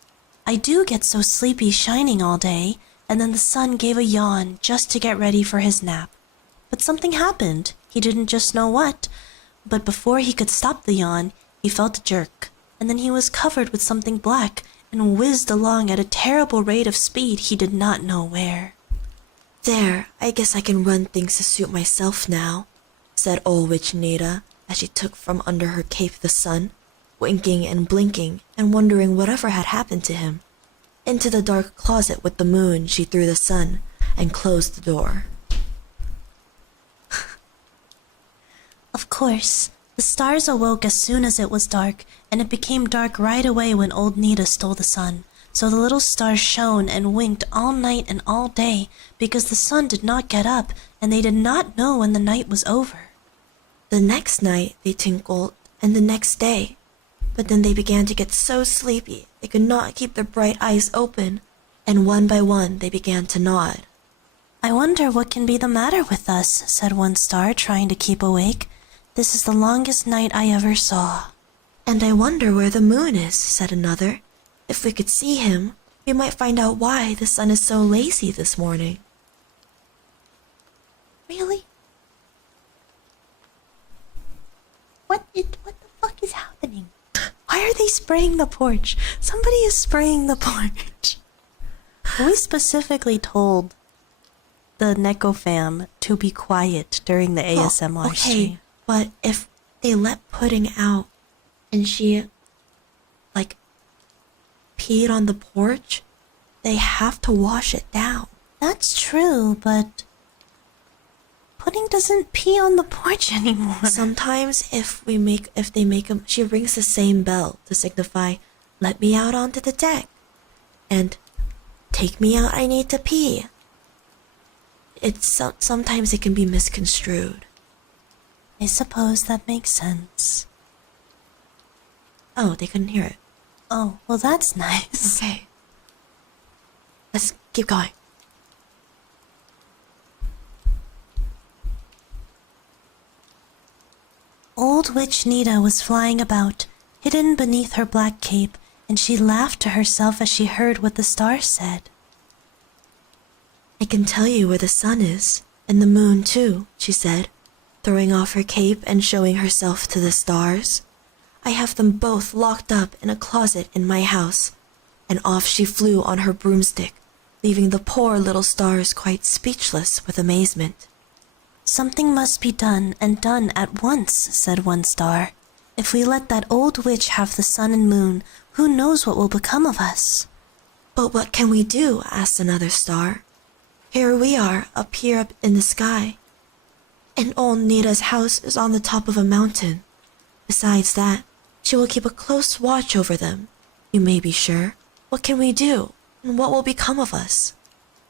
I do get so sleepy shining all day," and then the sun gave a yawn just to get ready for his nap. But something happened. He didn't just know what, but before he could stop the yawn, he felt a jerk, and then he was covered with something black and whizzed along at a terrible rate of speed he did not know where. "There, I guess I can run things to suit myself now," said old witch Nita as she took from under her cape the sun, winking and blinking and wondering whatever had happened to him. Into the dark closet with the moon she threw the sun and closed the door. Of course, the stars awoke as soon as it was dark, and it became dark right away when old Nita stole the sun. So the little stars shone and winked all night and all day because the sun did not get up and they did not know when the night was over. The next night they tinkled, and the next day, but then they began to get so sleepy they could not keep their bright eyes open, and one by one they began to nod. "I wonder what can be the matter with us," said one star, trying to keep awake. "This is the longest night I ever saw." "And I wonder where the moon is," said another. "If we could see him, we might find out why the sun is so lazy this morning." Really? What the fuck is happening? Why are they spraying the porch? Somebody is spraying the porch. We specifically told the Neko fam to be quiet during the ASMR stream. But if they let Pudding out and she, peed on the porch, they have to wash it down. That's true, but Pudding doesn't pee on the porch anymore. Sometimes if they make him, she rings the same bell to signify, "Let me out onto the deck," and "Take me out, I need to pee." Sometimes it can be misconstrued. I suppose that makes sense. Oh, they couldn't hear it. Oh, well that's nice. Okay. Let's keep going. Old Witch Nita was flying about, hidden beneath her black cape, and she laughed to herself as she heard what the stars said. "I can tell you where the sun is, and the moon too," she said, throwing off her cape and showing herself to the stars. "I have them both locked up in a closet in my house." And off she flew on her broomstick, leaving the poor little stars quite speechless with amazement. "Something must be done, and done at once," said one star. "If we let that old witch have the sun and moon, who knows what will become of us?" "But what can we do?" asked another star. "Here we are, up in the sky. And old Nita's house is on the top of a mountain. Besides that, she will keep a close watch over them. You may be sure. What can we do? And what will become of us?"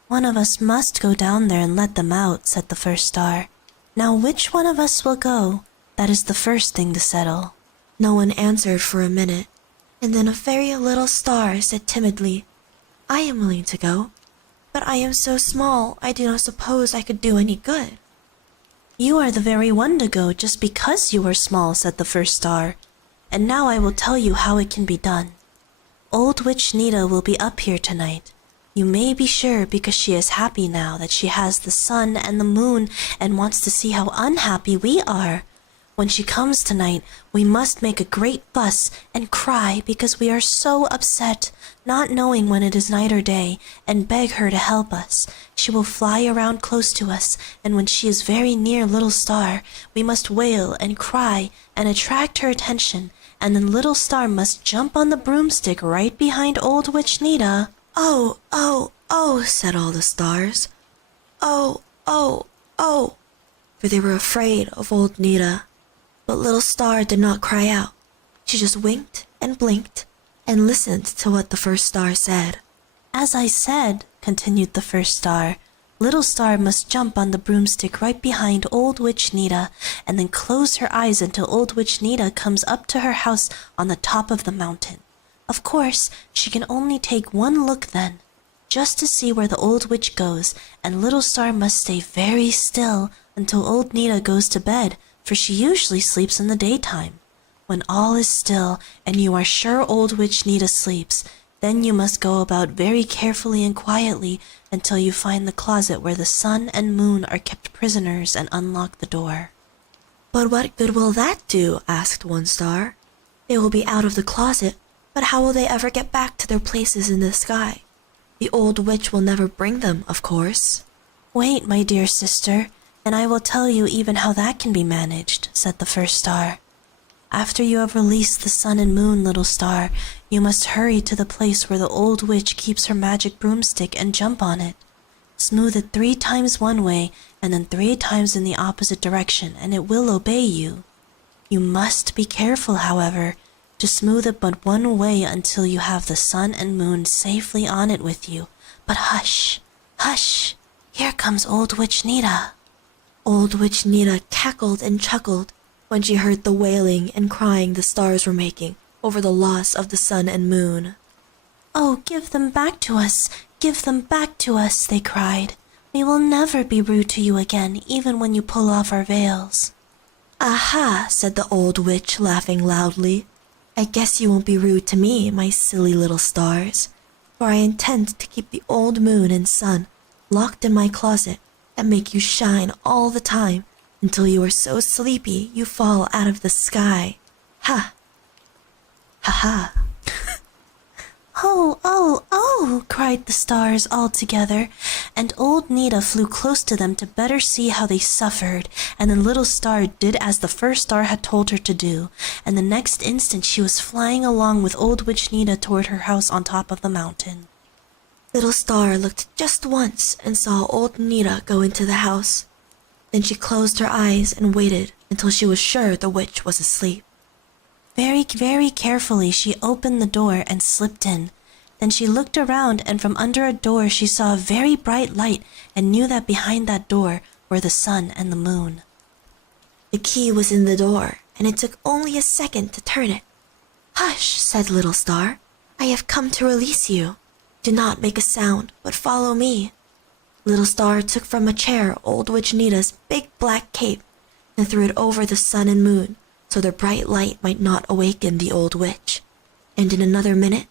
"One of us must go down there and let them out," said the first star. "Now which one of us will go? That is the first thing to settle." No one answered for a minute, and then a very little star said timidly, "I am willing to go, but I am so small I do not suppose I could do any good." "You are the very one to go just because you are small," said the first star. "And now I will tell you how it can be done. Old Witch Nita will be up here tonight. You may be sure because she is happy now that she has the sun and the moon and wants to see how unhappy we are. When she comes tonight, we must make a great fuss and cry because we are so upset, not knowing when it is night or day, and beg her to help us. She will fly around close to us, and when she is very near Little Star, we must wail and cry and attract her attention, and then Little Star must jump on the broomstick right behind Old Witch Nita." "Oh, oh, oh," said all the stars. "Oh, oh, oh," for they were afraid of old Nita. But Little Star did not cry out. She just winked and blinked and listened to what the first star said. "As I said," continued the first star, "Little Star must jump on the broomstick right behind Old Witch Nita, and then close her eyes until Old Witch Nita comes up to her house on the top of the mountain. Of course, she can only take one look then, just to see where the old witch goes, and little Star must stay very still until old Nita goes to bed, for she usually sleeps in the daytime. When all is still and you are sure old witch Nita sleeps, then you must go about very carefully and quietly until you find the closet where the sun and moon are kept prisoners and unlock the door. But what good will that do? Asked one star. They will be out of the closet, but how will they ever get back to their places in the sky? The old witch will never bring them, of course. Wait, my dear sister, and I will tell you even how that can be managed, said the first star. After you have released the sun and moon, little star, you must hurry to the place where the old witch keeps her magic broomstick and jump on it. Smooth it 3 times one way and then 3 times in the opposite direction, and it will obey you. You must be careful, however, to smooth it but one way until you have the sun and moon safely on it with you. But hush, hush, here comes old witch Nita. Old witch Nita cackled and chuckled when she heard the wailing and crying the stars were making over the loss of the sun and moon. Oh, give them back to us, give them back to us, they cried. We will never be rude to you again, even when you pull off our veils. Aha, said the old witch, laughing loudly. I guess you won't be rude to me, my silly little stars, for I intend to keep the old moon and sun locked in my closet and make you shine all the time until you are so sleepy you fall out of the sky. Ha! Ha ha! Oh, oh, oh, cried the stars all together, and old Nita flew close to them to better see how they suffered, and the little star did as the first star had told her to do, and the next instant she was flying along with old witch Nita toward her house on top of the mountain. Little Star looked just once and saw old Nita go into the house. Then she closed her eyes and waited until she was sure the witch was asleep. Very, very carefully she opened the door and slipped in. Then she looked around, and from under a door she saw a very bright light and knew that behind that door were the sun and the moon. The key was in the door, and it took only a second to turn it. Hush, said Little Star. I have come to release you. Do not make a sound, but follow me. Little Star took from a chair old witch Nita's big black cape and threw it over the sun and moon, so their bright light might not awaken the old witch. And in another minute,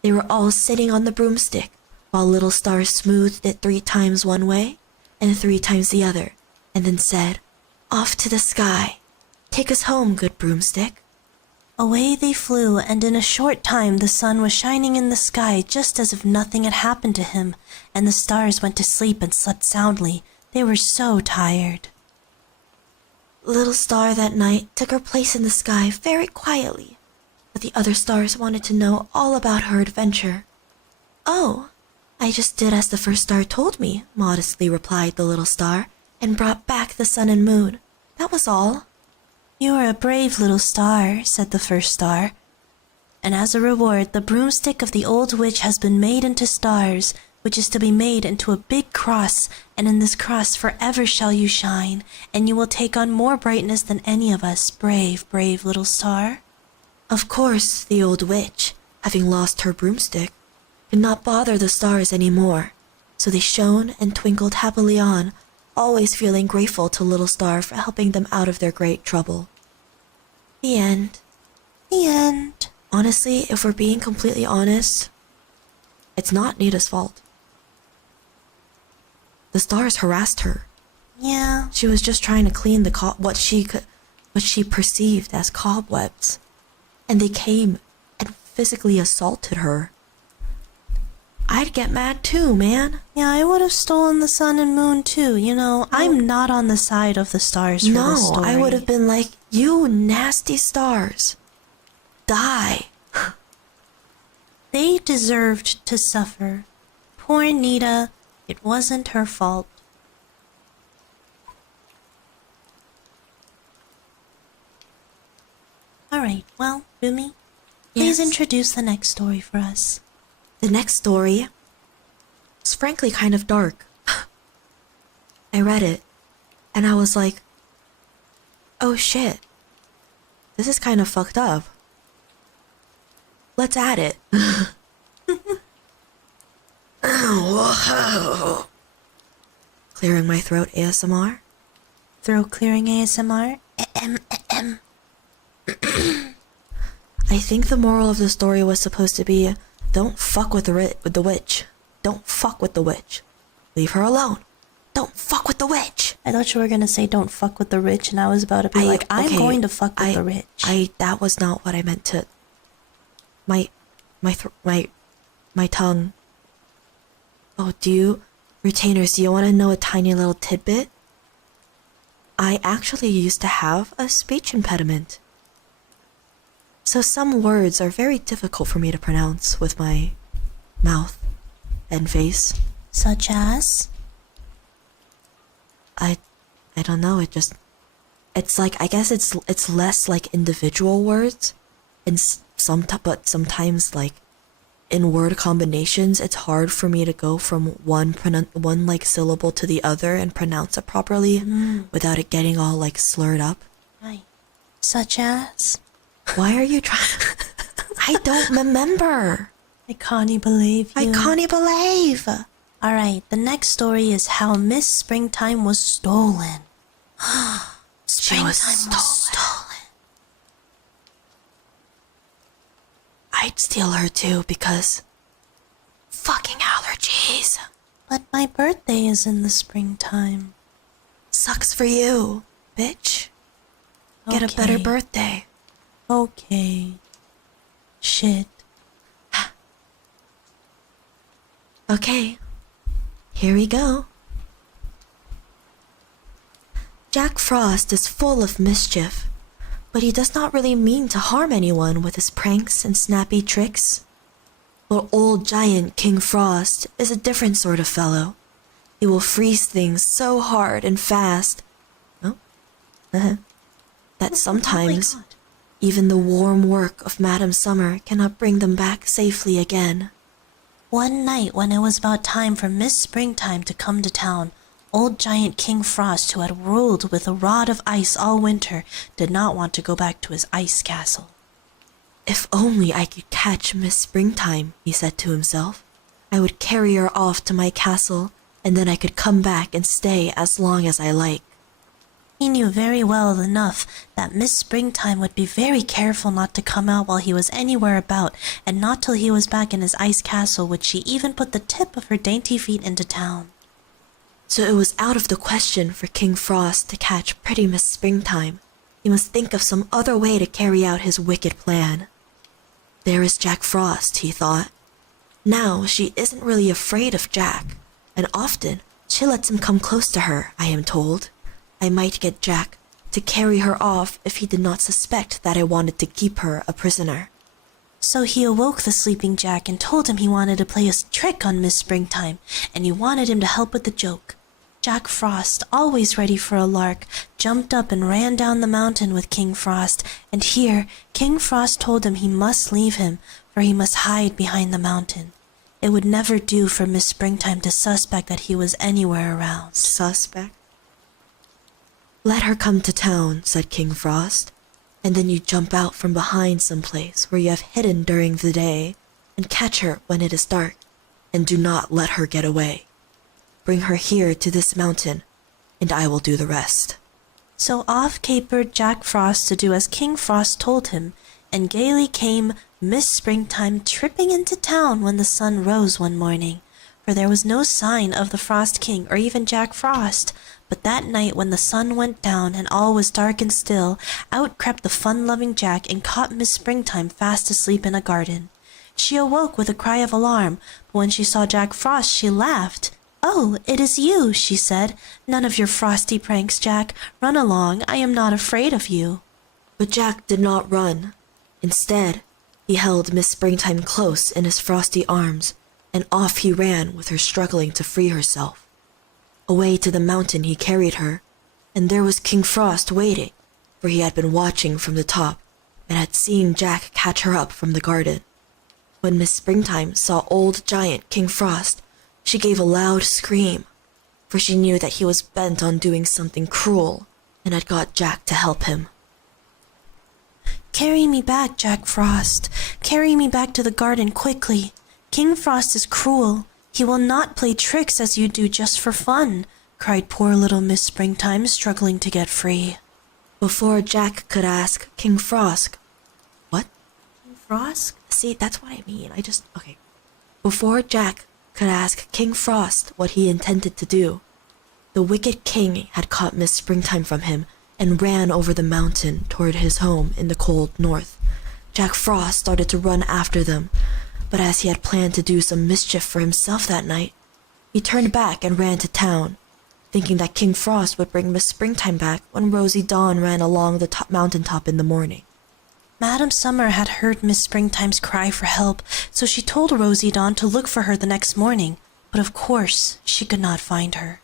they were all sitting on the broomstick, while Little Star smoothed it 3 times one way and 3 times the other, and then said, Off to the sky. Take us home, good broomstick. Away they flew, and in a short time the sun was shining in the sky just as if nothing had happened to him, and the stars went to sleep and slept soundly. They were so tired. Little Star that night took her place in the sky very quietly, but the other stars wanted to know all about her adventure. Oh, I just did as the first star told me, modestly replied the little star, and brought back the sun and moon. That was all. You are a brave little star, said the first star. And as a reward, the broomstick of the old witch has been made into stars, which is to be made into a big cross, and in this cross forever shall you shine, and you will take on more brightness than any of us, brave, brave little star. Of course, the old witch, having lost her broomstick, could not bother the stars any more, so they shone and twinkled happily on, always feeling grateful to Little Star for helping them out of their great trouble. The end. The end. Honestly, if we're being completely honest, it's not Nita's fault. The stars harassed her. Yeah. She was just trying to clean what she perceived as cobwebs, and they came and physically assaulted her. I'd get mad too, man. Yeah, I would have stolen the sun and moon too. You know, I'm not on the side of the stars for this story. No, I would have been like, you nasty stars. Die. They deserved to suffer. Poor Nita, it wasn't her fault. Alright, well, Rumi, please introduce the next story for us. The next story is frankly kind of dark. I read it, and I was like, oh shit, this is kind of fucked up. Let's add it. Whoa. Clearing my throat ASMR. Throat clearing ASMR. I think the moral of the story was supposed to be, don't fuck with the witch. Don't fuck with the witch. Leave her alone. Don't fuck with the witch. I thought you were gonna say don't fuck with the rich, and I was about to be I'm going to fuck with the rich. That was not what I meant to. My tongue. Oh, retainers, do you want to know a tiny little tidbit? I actually used to have a speech impediment. So some words are very difficult for me to pronounce with my mouth and face. Such as? I don't know, it's like, I guess it's less like individual words, and but sometimes like in word combinations it's hard for me to go from one like syllable to the other and pronounce it properly without it getting all like slurred up. Right. Such as? Why are you trying? I don't remember. I can't believe you. I can't believe. Alright, the next story is how Miss Springtime was stolen. Springtime was stolen. I'd steal her too because fucking allergies. But my birthday is in the springtime. Sucks for you, bitch. Get a better birthday. Okay. Shit. Okay. Here we go. Jack Frost is full of mischief, but he does not really mean to harm anyone with his pranks and snappy tricks. But old giant King Frost is a different sort of fellow. He will freeze things so hard and fast that sometimes even the warm work of Madam Summer cannot bring them back safely again. One night when it was about time for Miss Springtime to come to town, old giant King Frost, who had ruled with a rod of ice all winter, did not want to go back to his ice castle. If only I could catch Miss Springtime, he said to himself. I would carry her off to my castle, and then I could come back and stay as long as I like. He knew very well enough that Miss Springtime would be very careful not to come out while he was anywhere about, and not till he was back in his ice castle would she even put the tip of her dainty feet into town. So it was out of the question for King Frost to catch pretty Miss Springtime. He must think of some other way to carry out his wicked plan. There is Jack Frost, he thought. Now she isn't really afraid of Jack, and often she lets him come close to her, I am told. I might get Jack to carry her off if he did not suspect that I wanted to keep her a prisoner. So he awoke the sleeping Jack and told him he wanted to play a trick on Miss Springtime, and he wanted him to help with the joke. Jack Frost, always ready for a lark, jumped up and ran down the mountain with King Frost, and here King Frost told him he must leave him, for he must hide behind the mountain. It would never do for Miss Springtime to suspect that he was anywhere around. Suspect? Let her come to town, said King Frost, and then you jump out from behind some place where you have hidden during the day, and catch her when it is dark, and do not let her get away. Bring her here to this mountain, and I will do the rest. So off capered Jack Frost to do as King Frost told him, and gaily came Miss Springtime tripping into town when the sun rose one morning, for there was no sign of the Frost King or even Jack Frost. But that night when the sun went down and all was dark and still, out crept the fun-loving Jack and caught Miss Springtime fast asleep in a garden. She awoke with a cry of alarm, but when she saw Jack Frost she laughed. "Oh, it is you," she said. "None of your frosty pranks, Jack. Run along, I am not afraid of you." But Jack did not run. Instead, he held Miss Springtime close in his frosty arms, and off he ran with her struggling to free herself. Away to the mountain he carried her, and there was King Frost waiting, for he had been watching from the top and had seen Jack catch her up from the garden. When Miss Springtime saw old giant King Frost, she gave a loud scream, for she knew that he was bent on doing something cruel and had got Jack to help him. Carry me back, Jack Frost. Carry me back to the garden quickly. King Frost is cruel. He will not play tricks as you do just for fun," cried poor little Miss Springtime, struggling to get free. Before Jack could ask, King Frost... What? King Frost? See, that's what I mean. Okay. Before Jack could ask King Frost what he intended to do, the wicked king had caught Miss Springtime from him and ran over the mountain toward his home in the cold north. Jack Frost started to run after them, but as he had planned to do some mischief for himself that night, he turned back and ran to town, thinking that King Frost would bring Miss Springtime back when Rosy Dawn ran along the mountaintop in the morning. Madam Summer had heard Miss Springtime's cry for help, so she told Rosy Dawn to look for her the next morning, but of course she could not find her.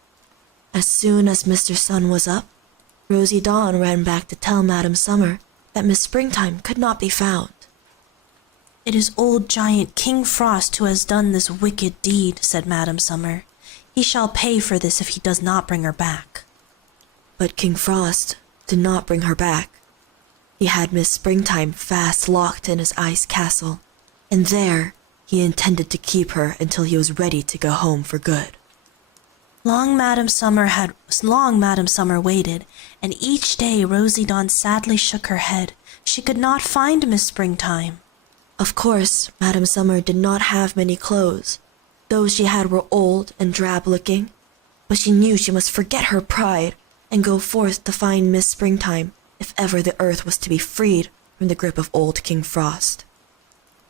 As soon as Mr. Sun was up, Rosy Dawn ran back to tell Madam Summer that Miss Springtime could not be found. "It is old giant King Frost who has done this wicked deed," said Madam Summer. "He shall pay for this if he does not bring her back." But King Frost did not bring her back. He had Miss Springtime fast locked in his ice castle, and there he intended to keep her until he was ready to go home for good. Long Madam Summer waited, and each day Rosy Dawn sadly shook her head. She could not find Miss Springtime. Of course, Madam Summer did not have many clothes. Those she had were old and drab-looking, but she knew she must forget her pride and go forth to find Miss Springtime if ever the earth was to be freed from the grip of old King Frost.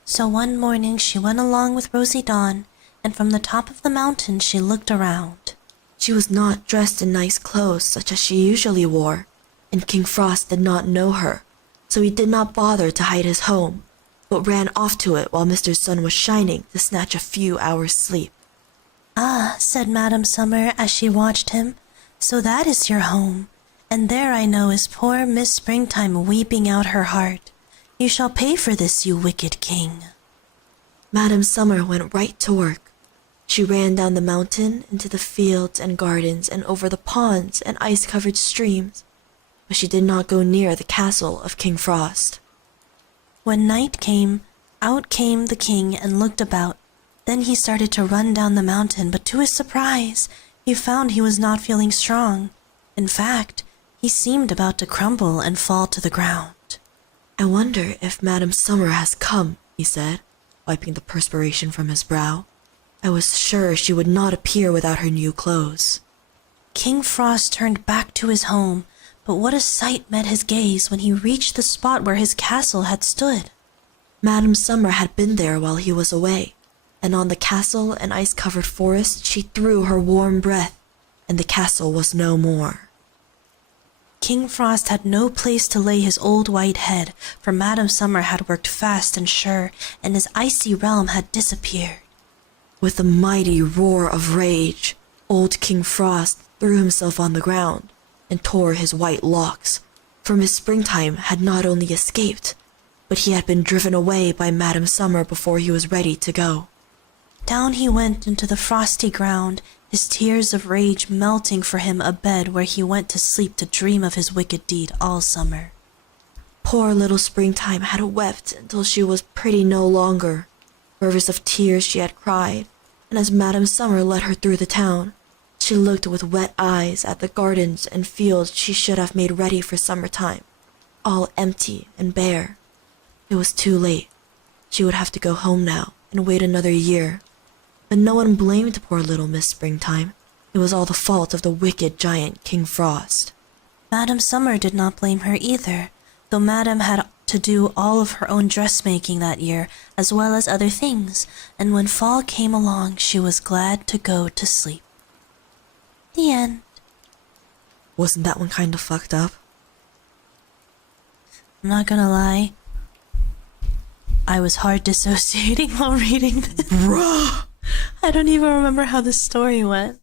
So one morning she went along with Rosy Dawn, and from the top of the mountain she looked around. She was not dressed in nice clothes such as she usually wore, and King Frost did not know her, so he did not bother to hide his home, but ran off to it while Mr. Sun was shining to snatch a few hours' sleep. "Ah," said Madam Summer as she watched him, "so that is your home, and there I know is poor Miss Springtime weeping out her heart. You shall pay for this, you wicked king." Madam Summer went right to work. She ran down the mountain into the fields and gardens and over the ponds and ice-covered streams, but she did not go near the castle of King Frost. When night came, out came the king and looked about. Then he started to run down the mountain, but to his surprise, he found he was not feeling strong. In fact, he seemed about to crumble and fall to the ground. "I wonder if Madam Summer has come," he said, wiping the perspiration from his brow. "I was sure she would not appear without her new clothes." King Frost turned back to his home, but what a sight met his gaze when he reached the spot where his castle had stood. Madam Summer had been there while he was away, and on the castle and ice-covered forest she threw her warm breath, and the castle was no more. King Frost had no place to lay his old white head, for Madam Summer had worked fast and sure, and his icy realm had disappeared. With a mighty roar of rage, old King Frost threw himself on the ground and tore his white locks, for Miss Springtime had not only escaped, but he had been driven away by Madam Summer before he was ready to go. Down he went into the frosty ground, his tears of rage melting for him a bed where he went to sleep to dream of his wicked deed all summer. Poor little Springtime had wept until she was pretty no longer. Rivers of tears she had cried, and as Madam Summer led her through the town, she looked with wet eyes at the gardens and fields she should have made ready for summertime, all empty and bare. It was too late. She would have to go home now and wait another year. But no one blamed poor little Miss Springtime. It was all the fault of the wicked giant King Frost. Madam Summer did not blame her either, though Madam had to do all of her own dressmaking that year, as well as other things, and when fall came along, she was glad to go to sleep. The end. Wasn't that one kind of fucked up? I'm not gonna lie, I was hard dissociating while reading this. Bruh! I don't even remember how the story went.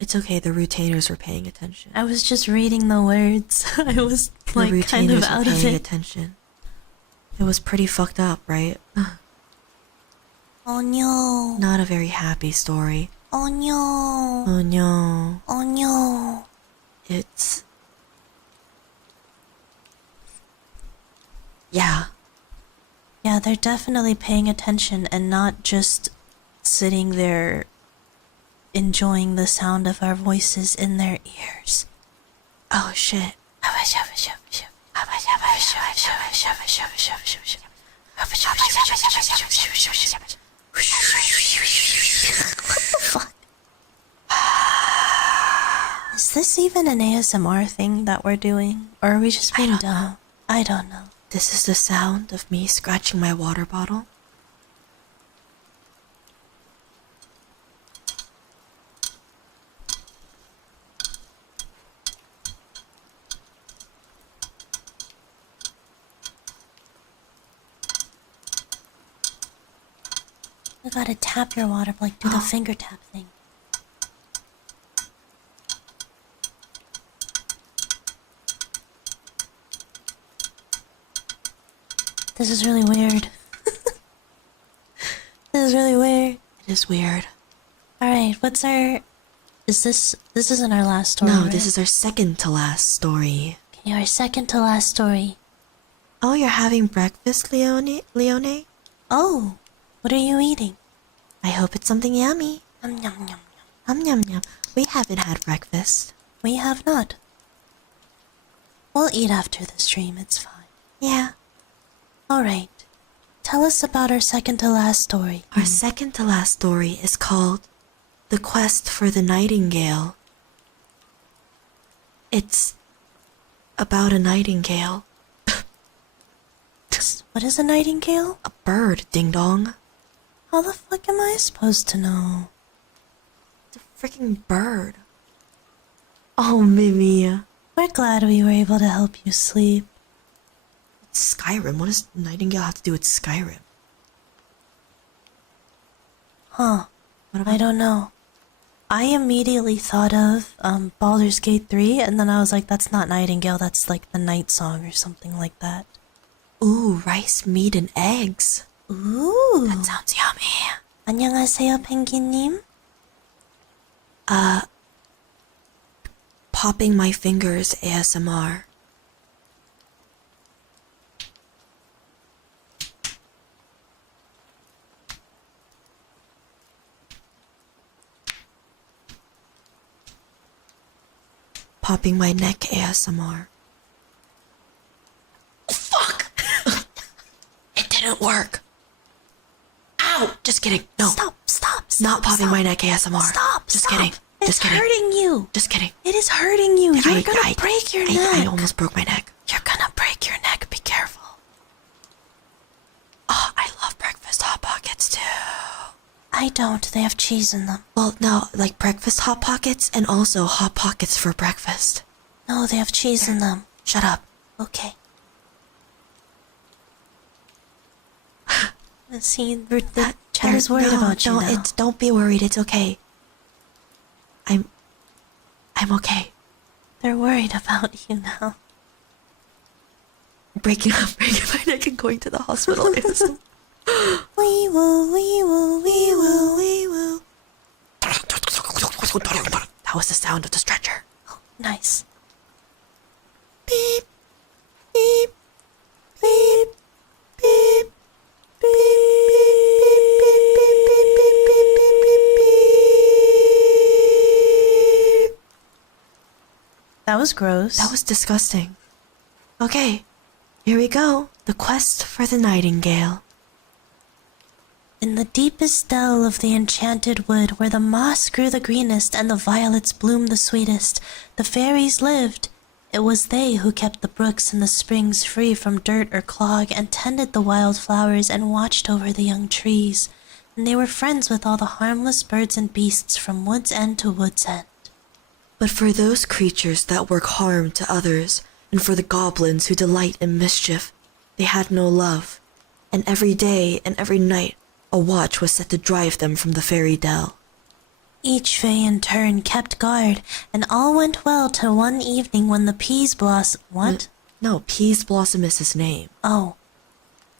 It's okay, the retainers were paying attention. I was just reading the words. I was like kind of out of it. Attention. It was pretty fucked up, right? Oh no. Not a very happy story. Oh no. Oh no. Oh no. It's Yeah. Yeah, they're definitely paying attention and not just sitting there enjoying the sound of our voices in their ears. Oh shit. Is this even an ASMR thing that we're doing? Or are we just being dumb? I don't know. This is the sound of me scratching my water bottle. You gotta tap your water, like do the finger tap thing. This is really weird. This is really weird. It is weird. Alright, what's our... This isn't our last story, No, right? this is our second to last story. Okay, our second to last story. Oh, you're having breakfast, Leone? Oh, what are you eating? I hope it's something yummy. Yum yum yum. Yum. We haven't had breakfast. We have not. We'll eat after the stream, it's fine. Yeah. Alright. Tell us about our second to last story. Our second to last story is called The Quest for the Nightingale. It's about a nightingale. What is a nightingale? A bird, ding dong. How the fuck am I supposed to know? It's a freaking bird. Oh, Mimi. We're glad we were able to help you sleep. It's Skyrim. What does nightingale have to do with Skyrim? Huh. What about... I don't know. I immediately thought of Baldur's Gate 3, and then I was like, that's not Nightingale, that's like the night song or something like that. Ooh, rice, meat, and eggs. Ooh. That sounds yummy. 안녕하세요, 펭귄님. Popping my fingers ASMR. Popping my neck ASMR. Fuck! It didn't work. Ow! Just kidding. No. Stop. Not popping my neck ASMR. Stop. Just kidding. It's hurting you. Just kidding. It is hurting you. You're gonna break your neck. I almost broke my neck. You're gonna break your neck. Be careful. Oh, I love breakfast Hot Pockets too. I don't. They have cheese in them. Well, no, like breakfast Hot Pockets and also Hot Pockets for breakfast. No, they have cheese in them. Shut up. Okay. See, the chat is worried about you now. Don't be worried. It's okay. I'm okay. They're worried about you now. Breaking my neck and going to the hospital. We will. That was the sound of the stretcher. Oh, nice. Beep, beep, beep, beep, beep. That was gross. That was disgusting. Okay, here we go. The quest for the nightingale. In the deepest dell of the enchanted wood, where the moss grew the greenest and the violets bloomed the sweetest, the fairies lived. It was they who kept the brooks and the springs free from dirt or clog, and tended the wild flowers and watched over the young trees. And they were friends with all the harmless birds and beasts from wood's end to wood's end. But for those creatures that work harm to others, and for the goblins who delight in mischief, they had no love, and every day and every night a watch was set to drive them from the fairy dell. Each fae in turn kept guard, and all went well till one evening when the peas blossom... What? No, Peas Blossom is his name. Oh.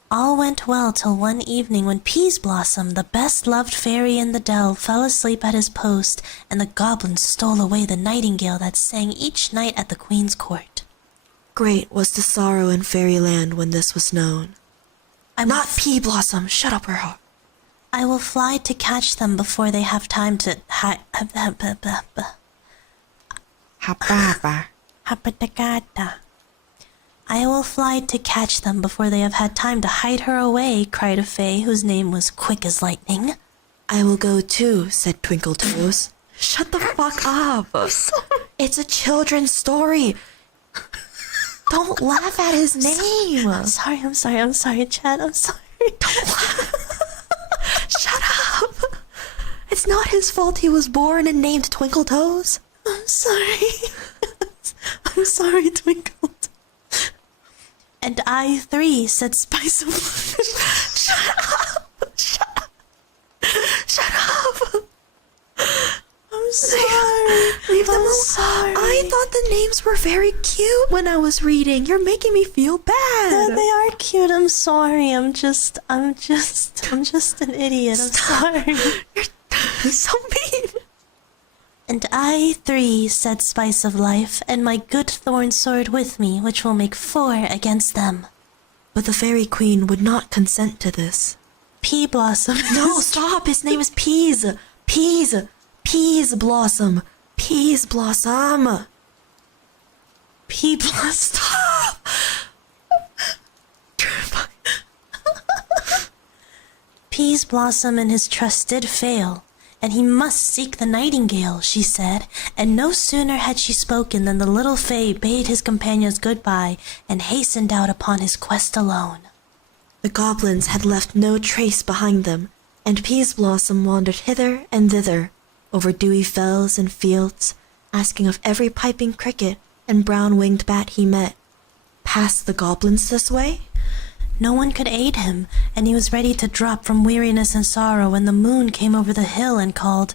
All went well till one evening when Peas Blossom, the best-loved fairy in the dell, fell asleep at his post, and the goblins stole away the nightingale that sang each night at the queen's court. Great was the sorrow in Fairyland when this was known. Not Pea Blossom, shut up, her heart. I will fly to catch them before they have time to I will fly to catch them before they have had time to hide her away, cried a fae whose name was Quick as Lightning. I will go too, said Twinkle Toes. Shut the fuck up. It's a children's story. Don't laugh at his name. I'm sorry, Chad, I'm sorry. Don't laugh. Shut up. It's not his fault he was born and named Twinkle Toes. I'm sorry. I'm sorry, Twinkle. And I, 3, said Spice of Life. Shut up. I'm sorry. Leave them I'm alone. sorry. I thought the names were very cute when I was reading. You're making me feel bad. Yeah, they are cute. I'm sorry. I'm just an idiot. I'm sorry. You're so mean. And I, 3, said Spice of Life, and my good thorn sword with me, which will make 4 against them. But the Fairy Queen would not consent to this. Pea Blossom. No, stop. His name is Peas Blossom. Peas Blossom. Pea Blossom. Stop. Peas Blossom and his trust did fail, and he must seek the nightingale, she said, and no sooner had she spoken than the little fae bade his companions goodbye and hastened out upon his quest alone. The goblins had left no trace behind them, and Peas Blossom wandered hither and thither, over dewy fells and fields, asking of every piping cricket and brown-winged bat he met, "Past the goblins this way?" No one could aid him, and he was ready to drop from weariness and sorrow when the moon came over the hill and called,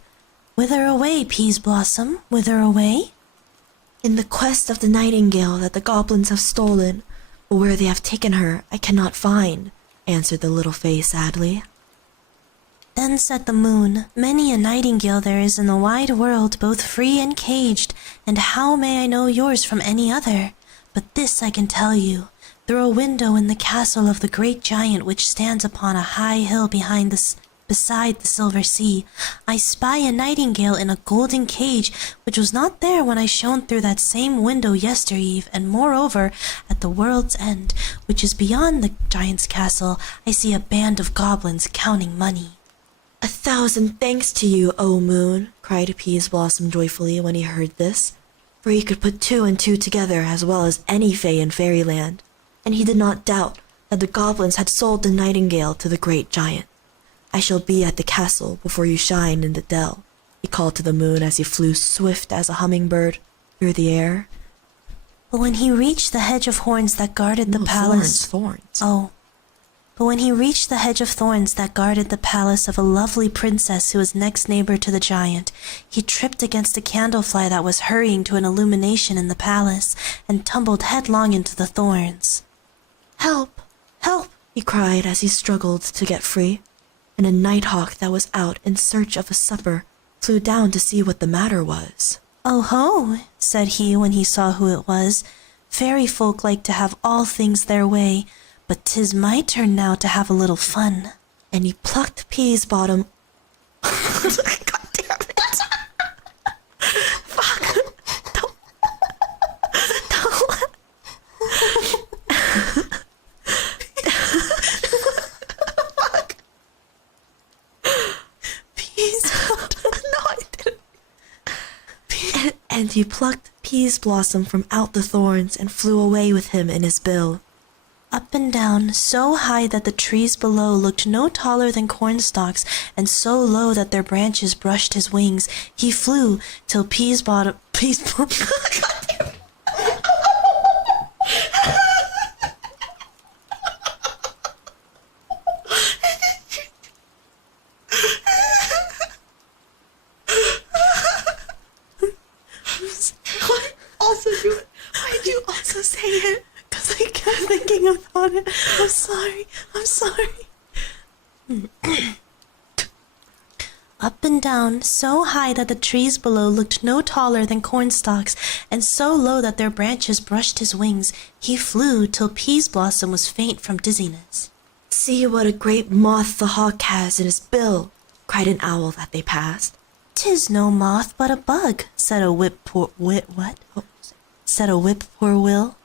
"Whither away, Peas Blossom, whither away?" "In the quest of the nightingale that the goblins have stolen, but where they have taken her I cannot find," answered the little fae sadly. Then said the moon, "Many a nightingale there is in the wide world, both free and caged, and how may I know yours from any other? But this I can tell you. Through a window in the castle of the great giant which stands upon a high hill beside the silver sea, I spy a nightingale in a golden cage, which was not there when I shone through that same window yestereve, and moreover, at the world's end, which is beyond the giant's castle, I see a band of goblins counting money." "1,000 thanks to you, O moon," cried Peas Blossom joyfully when he heard this, for he could put 2 and 2 together as well as any fae in Fairyland, and he did not doubt that the goblins had sold the nightingale to the great giant. "I shall be at the castle before you shine in the dell," he called to the moon as he flew swift as a hummingbird through the air. But when he reached the hedge of horns that guarded the palace... Thorns. Oh. But when he reached the hedge of thorns that guarded the palace of a lovely princess who was next neighbor to the giant, he tripped against a candlefly that was hurrying to an illumination in the palace, and tumbled headlong into the thorns. "Help! Help!" he cried as he struggled to get free, and a nighthawk that was out in search of a supper flew down to see what the matter was. "Oh ho," said he when he saw who it was. "Fairy folk like to have all things their way, but 'tis my turn now to have a little fun." And he plucked Peas Bottom. God damn it! Fuck! Don't. Fuck! Peas Bottom. No, I didn't. And he plucked Peas Blossom from out the thorns and flew away with him in his bill. Up and down, so high that the trees below looked no taller than cornstalks, and so low that their branches brushed his wings, he flew till Peas Bottom... Why'd you also say it? Because I kept thinking about it. I'm sorry. up and down, so high that the trees below looked no taller than cornstalks, and so low that their branches brushed his wings. He flew till Peas Blossom was faint from dizziness. "See what a great moth the hawk has in his bill!" cried an owl that they passed. "'Tis no moth, but a bug," said a said a whip poor will.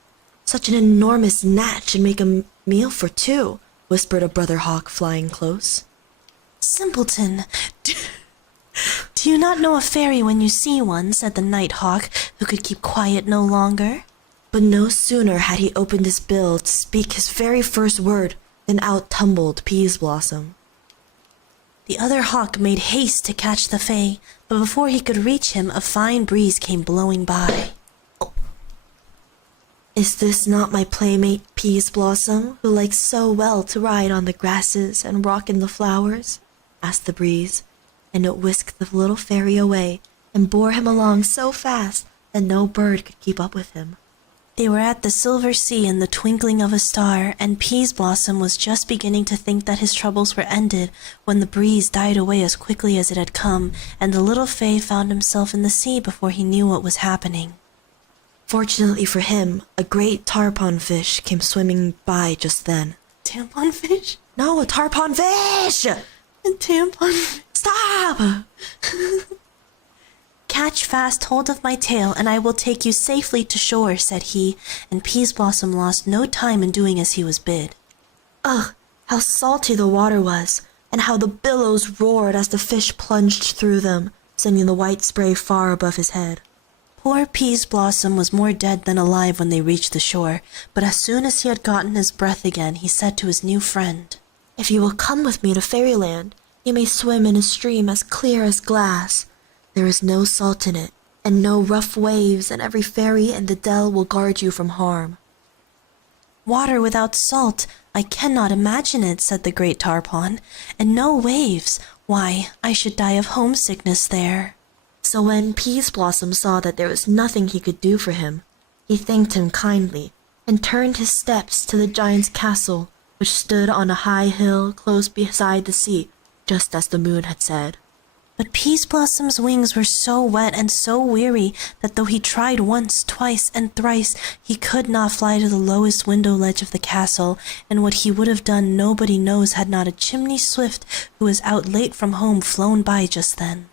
"Such an enormous gnat should make a meal for two," whispered a brother hawk flying close. "Simpleton! Do you not know a fairy when you see one?" said the night hawk, who could keep quiet no longer. But no sooner had he opened his bill to speak his very first word than out tumbled Peas Blossom. The other hawk made haste to catch the fay, but before he could reach him, a fine breeze came blowing by. "Is this not my playmate Peas Blossom, who likes so well to ride on the grasses and rock in the flowers?" asked the breeze, and it whisked the little fairy away and bore him along so fast that no bird could keep up with him. They were at the silver sea in the twinkling of a star, and Peas Blossom was just beginning to think that his troubles were ended when the breeze died away as quickly as it had come, and the little fay found himself in the sea before he knew what was happening. Fortunately for him, a great tarpon fish came swimming by just then. Tampon fish? "No, a tarpon fish!" A tampon fish? "Stop!" "Catch fast hold of my tail, and I will take you safely to shore," said he, and Peas Blossom lost no time in doing as he was bid. Ugh, how salty the water was, and how the billows roared as the fish plunged through them, sending the white spray far above his head. Poor Peas Blossom was more dead than alive when they reached the shore, but as soon as he had gotten his breath again, he said to his new friend, "If you will come with me to Fairyland, you may swim in a stream as clear as glass. There is no salt in it, and no rough waves, and every fairy in the dell will guard you from harm." "Water without salt! I cannot imagine it," said the great tarpon. "And no waves! Why, I should die of homesickness there." So when Peas Blossom saw that there was nothing he could do for him, he thanked him kindly, and turned his steps to the giant's castle, which stood on a high hill close beside the sea, just as the moon had said. But Peas Blossom's wings were so wet and so weary that though he tried once, twice, and thrice, he could not fly to the lowest window ledge of the castle, and what he would have done nobody knows had not a chimney swift who was out late from home flown by just then.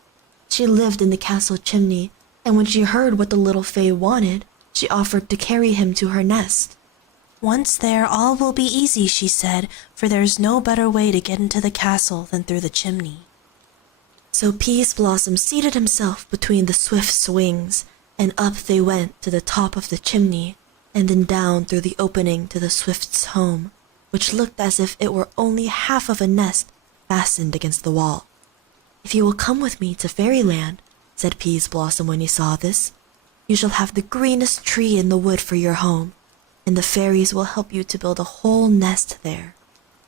She lived in the castle chimney, and when she heard what the little fay wanted, she offered to carry him to her nest. "Once there, all will be easy," she said, "for there is no better way to get into the castle than through the chimney." So Peas Blossom seated himself between the swift's wings, and up they went to the top of the chimney, and then down through the opening to the swift's home, which looked as if it were only half of a nest fastened against the wall. "If you will come with me to Fairyland," said Peas Blossom when he saw this, "you shall have the greenest tree in the wood for your home, and the fairies will help you to build a whole nest there."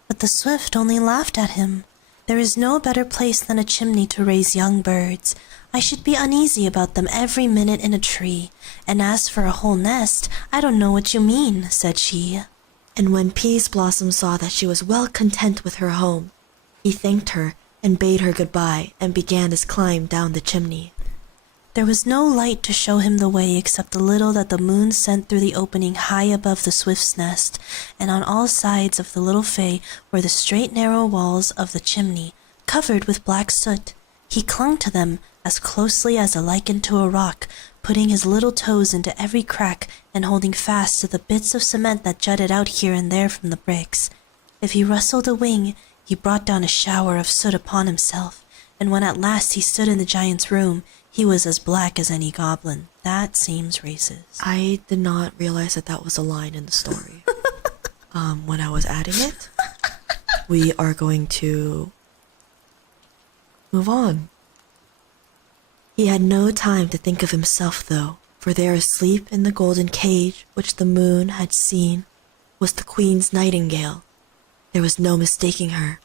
But the swift only laughed at him. "There is no better place than a chimney to raise young birds. I should be uneasy about them every minute in a tree, and as for a whole nest, I don't know what you mean," said she. And when Peas Blossom saw that she was well content with her home, he thanked her and bade her goodbye and began his climb down the chimney. There was no light to show him the way except the little that the moon sent through the opening high above the swift's nest, and on all sides of the little fay were the straight narrow walls of the chimney, covered with black soot. He clung to them as closely as a lichen to a rock, putting his little toes into every crack and holding fast to the bits of cement that jutted out here and there from the bricks. If he rustled a wing, he brought down a shower of soot upon himself, and when at last he stood in the giant's room, he was as black as any goblin. That seems racist. I did not realize that that was a line in the story. When I was adding it, we are going to move on. He had no time to think of himself, though, for there asleep in the golden cage which the moon had seen was the queen's nightingale. There was no mistaking her,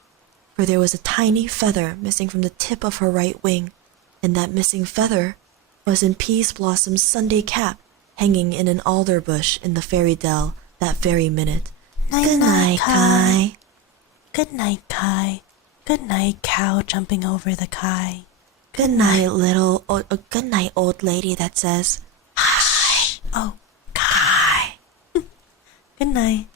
for there was a tiny feather missing from the tip of her right wing, and that missing feather was in Peas Blossom's Sunday cap, hanging in an alder bush in the fairy dell that very minute. Good night, Kai. Good night, Kai. Good night, cow jumping over the kai. Good night, good night, old lady that says, "Hush." Oh, Kai. good night.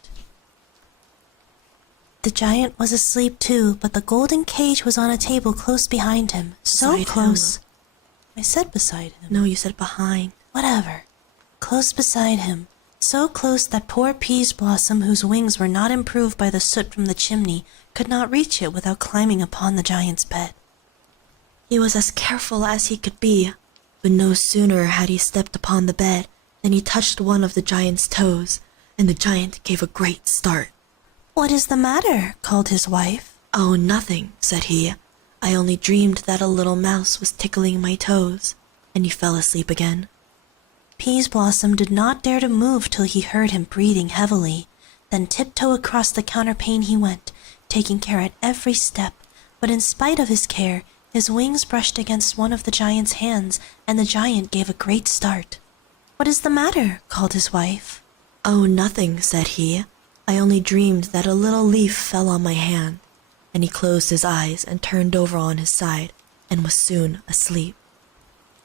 The giant was asleep too, but the golden cage was on a table close behind him. So Beside close. him. I said beside him. No, you said behind. Whatever. Close beside him. So close that poor Peas Blossom, whose wings were not improved by the soot from the chimney, could not reach it without climbing upon the giant's bed. He was as careful as he could be, but no sooner had he stepped upon the bed than he touched one of the giant's toes, and the giant gave a great start. "What is the matter?" called his wife. "Oh, nothing," said he. "I only dreamed that a little mouse was tickling my toes," and he fell asleep again. Peas Blossom did not dare to move till he heard him breathing heavily. Then tiptoe across the counterpane he went, taking care at every step, but in spite of his care, his wings brushed against one of the giant's hands, and the giant gave a great start. "What is the matter?" called his wife. "Oh, nothing," said he. "I only dreamed that a little leaf fell on my hand," and he closed his eyes and turned over on his side, and was soon asleep.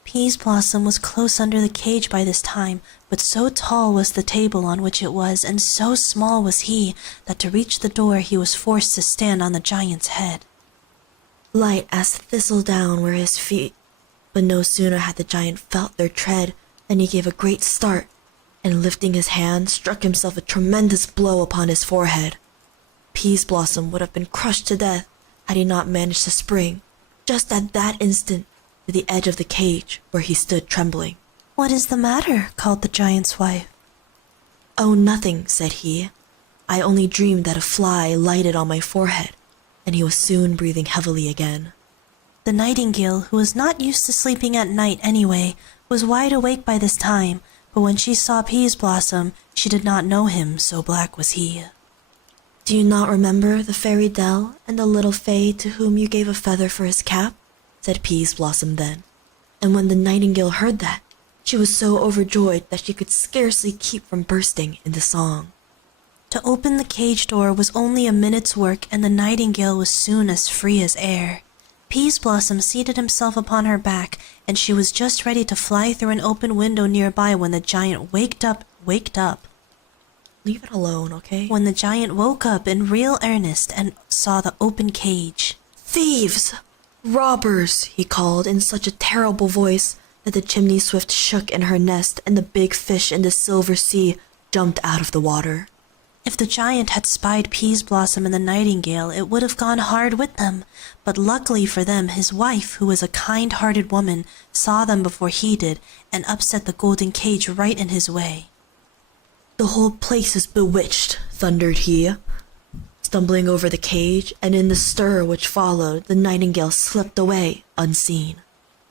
Peas Blossom was close under the cage by this time, but so tall was the table on which it was, and so small was he, that to reach the door he was forced to stand on the giant's head. Light as thistledown were his feet, but no sooner had the giant felt their tread than he gave a great start, and lifting his hand, struck himself a tremendous blow upon his forehead. Peas Blossom would have been crushed to death had he not managed to spring, just at that instant, to the edge of the cage where he stood trembling. "What is the matter?" called the giant's wife. "Oh, nothing," said he. "I only dreamed that a fly lighted on my forehead," and he was soon breathing heavily again. The nightingale, who was not used to sleeping at night anyway, was wide awake by this time, but when she saw Peas Blossom, she did not know him, so black was he. "Do you not remember the fairy Dell and the little fay to whom you gave a feather for his cap?" said Peas Blossom then. And when the nightingale heard that, she was so overjoyed that she could scarcely keep from bursting into song. To open the cage door was only a minute's work, and the nightingale was soon as free as air. Peas Blossom seated himself upon her back, and she was just ready to fly through an open window nearby when the giant waked up. Leave it alone, okay? When the giant woke up in real earnest and saw the open cage. "Thieves! Robbers!" he called in such a terrible voice that the chimney swift shook in her nest and the big fish in the silver sea jumped out of the water. If the giant had spied Peas Blossom and the nightingale, it would have gone hard with them, but luckily for them, his wife, who was a kind-hearted woman, saw them before he did and upset the golden cage right in his way. "The whole place is bewitched," thundered he, stumbling over the cage, and in the stir which followed, the nightingale slipped away unseen.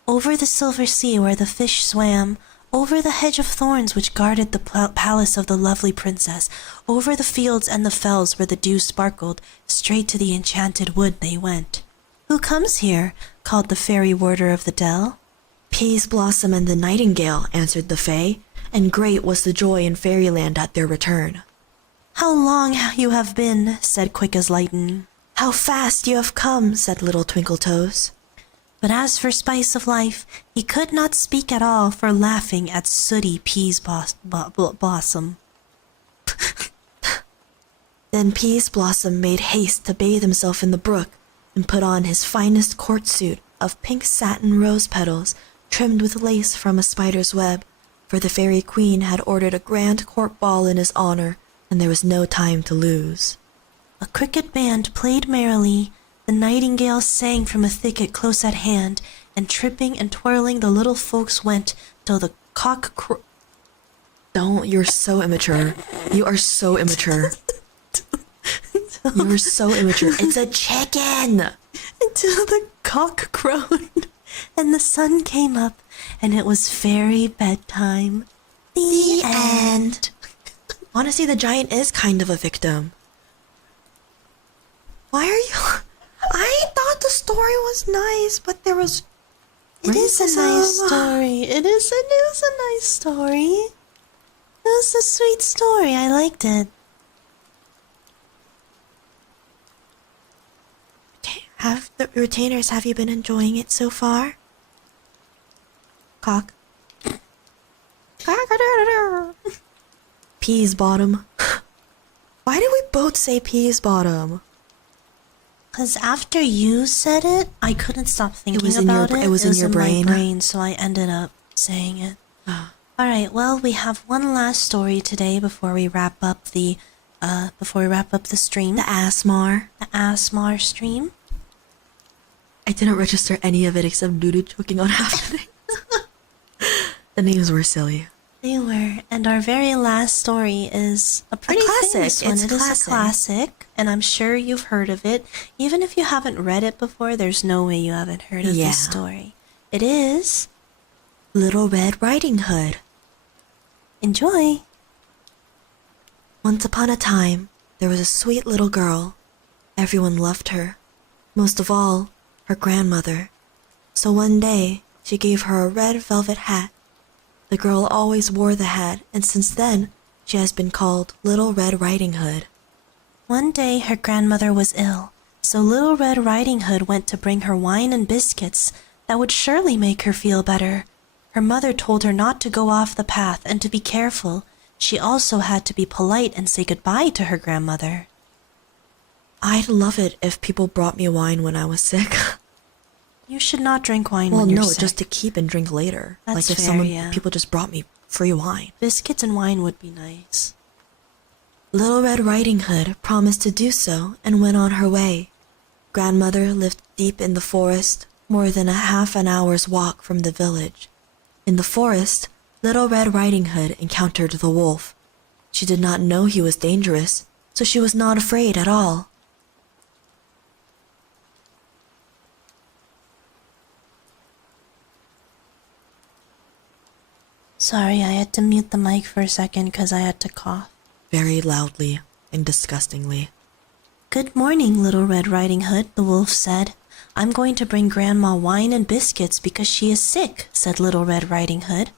Over the silver sea where the fish swam, over the hedge of thorns which guarded the palace of the lovely princess, over the fields and the fells where the dew sparkled, straight to the enchanted wood they went. "Who comes here?" called the fairy warder of the dell. "Peas Blossom and the nightingale," answered the fay, and great was the joy in fairyland at their return. "How long you have been," said Quick as Lightning. "How fast you have come," said Little Twinkletoes. But as for Spice of Life, he could not speak at all for laughing at sooty Peas Blossom. Then Peas Blossom made haste to bathe himself in the brook, and put on his finest court suit of pink satin rose petals trimmed with lace from a spider's web, for the fairy queen had ordered a grand court ball in his honor, and there was no time to lose. A cricket band played merrily, the nightingale sang from a thicket close at hand, and tripping and twirling the little folks went till the cock crowed. Don't, you're so immature. You are so immature. You are so immature. It's a chicken! Until the cock crowed, and the sun came up, and it was fairy bedtime. The end. Honestly, the giant is kind of a victim. Why are you... I thought the story was nice, but there was... It is a nice story. It is a nice story. It was a sweet story. I liked it. Okay, Have the retainers, have you been enjoying it so far? Cock. Peas bottom. Why did we both say peas bottom? Because after you said it, I couldn't stop thinking was in your- about it. it was in your brain. My brain, so I ended up saying it. Alright, well, we have one last story today before we wrap up the stream. The ASMR. The ASMR stream. I didn't register any of it except Dudu choking on half the names. The names were silly. They were, and our very last story is a pretty classic. famous one. It's It is a classic. classic, and I'm sure you've heard of it. Even if you haven't read it before, there's no way you haven't heard of Yeah. this story. It is... Little Red Riding Hood. Enjoy! Once upon a time, there was a sweet little girl. Everyone loved her. Most of all, her grandmother. So one day, she gave her a red velvet hat. The girl always wore the hat, and since then, she has been called Little Red Riding Hood. One day her grandmother was ill, so Little Red Riding Hood went to bring her wine and biscuits that would surely make her feel better. Her mother told her not to go off the path and to be careful. She also had to be polite and say goodbye to her grandmother. I'd love it if people brought me wine when I was sick. You should not drink wine Well, when you're no, sick. just to keep and drink later. That's like if fair, yeah. people just brought me free wine. Biscuits and wine would be nice. Little Red Riding Hood promised to do so and went on her way. Grandmother lived deep in the forest, more than a half an hour's walk from the village. In the forest, Little Red Riding Hood encountered the wolf. She did not know he was dangerous, so she was not afraid at all. Sorry, I had to mute the mic for a second because I had to cough. Very loudly and disgustingly. Good morning, Little Red Riding Hood, the wolf said. I'm going to bring Grandma wine and biscuits because she is sick, said Little Red Riding Hood.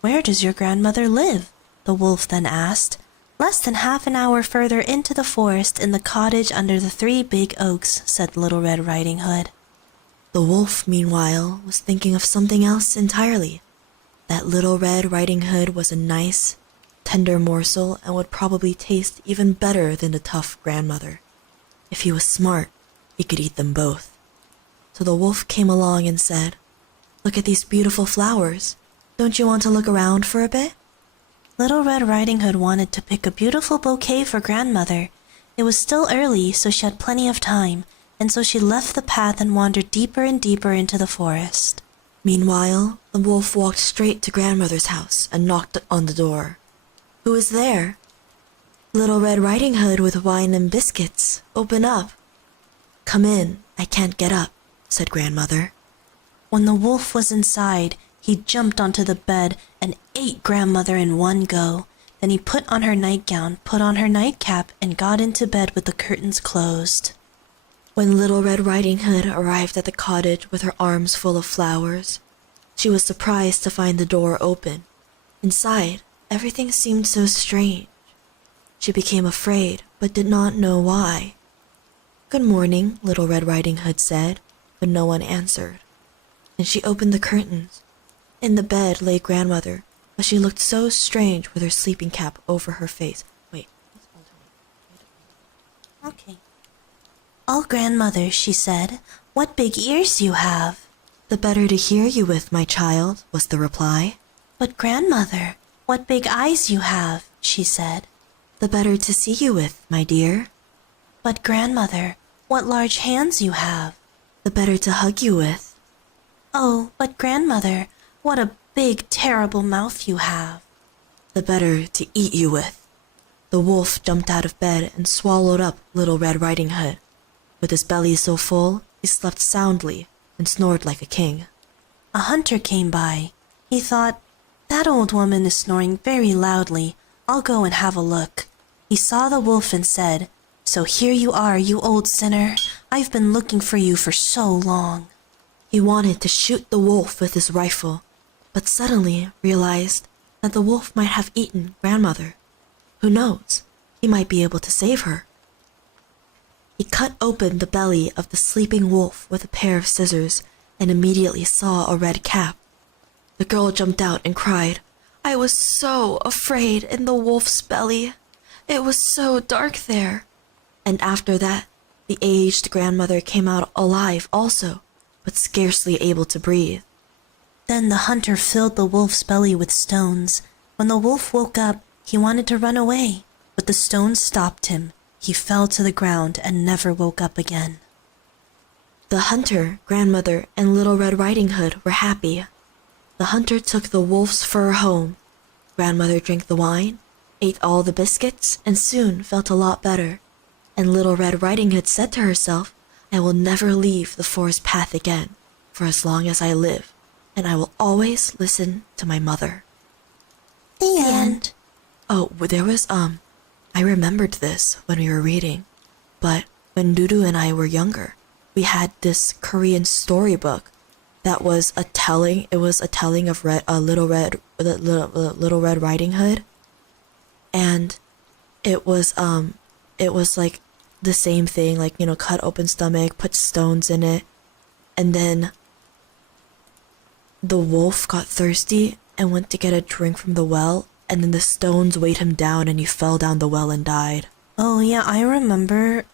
Where does your grandmother live? The wolf then asked. Less than half an hour further into the forest in the cottage under the 3 big oaks, said Little Red Riding Hood. The wolf, meanwhile, was thinking of something else entirely. That Little Red Riding Hood was a nice, tender morsel and would probably taste even better than the tough grandmother. If he was smart, he could eat them both. So the wolf came along and said, "Look at these beautiful flowers. Don't you want to look around for a bit?" Little Red Riding Hood wanted to pick a beautiful bouquet for grandmother. It was still early, so she had plenty of time, and so she left the path and wandered deeper and deeper into the forest. Meanwhile, the wolf walked straight to grandmother's house and knocked on the door. "Who is there?" "Little Red Riding Hood with wine and biscuits. Open up." "Come in, I can't get up," said grandmother. When the wolf was inside, he jumped onto the bed and ate grandmother in one go. Then he put on her nightgown, put on her nightcap, and got into bed with the curtains closed. When Little Red Riding Hood arrived at the cottage with her arms full of flowers, she was surprised to find the door open. Inside, everything seemed so strange. She became afraid, but did not know why. "Good morning," Little Red Riding Hood said, but no one answered. Then she opened the curtains. In the bed lay grandmother, but she looked so strange with her sleeping cap over her face. Wait. Okay. "Oh, grandmother," she said, "what big ears you have." "The better to hear you with, my child," was the reply. "But grandmother, what big eyes you have," she said. "The better to see you with, my dear." "But grandmother, what large hands you have." "The better to hug you with." "Oh, but grandmother, what a big, terrible mouth you have." "The better to eat you with." The wolf jumped out of bed and swallowed up Little Red Riding Hood. With his belly so full, he slept soundly and snored like a king. A hunter came by. He thought, "That old woman is snoring very loudly. I'll go and have a look." He saw the wolf and said, "So here you are, you old sinner. I've been looking for you for so long." He wanted to shoot the wolf with his rifle, but suddenly realized that the wolf might have eaten grandmother. Who knows? He might be able to save her. He cut open the belly of the sleeping wolf with a pair of scissors and immediately saw a red cap. The girl jumped out and cried, "I was so afraid in the wolf's belly. It was so dark there." And after that, the aged grandmother came out alive also, but scarcely able to breathe. Then the hunter filled the wolf's belly with stones. When the wolf woke up, he wanted to run away, but the stones stopped him. He fell to the ground and never woke up again. The hunter, grandmother, and Little Red Riding Hood were happy. The hunter took the wolf's fur home. Grandmother drank the wine, ate all the biscuits, and soon felt a lot better. And Little Red Riding Hood said to herself, "I will never leave the forest path again for as long as I live, and I will always listen to my mother." The end. Oh, there was, I remembered this when we were reading, but when Dudu and I were younger, we had this Korean storybook that was a telling of Little Red Riding Hood, and it was like the same thing, like, you know, cut open stomach, put stones in it, and then the wolf got thirsty and went to get a drink from the well, and then the stones weighed him down and he fell down the well and died. Oh yeah, I remember.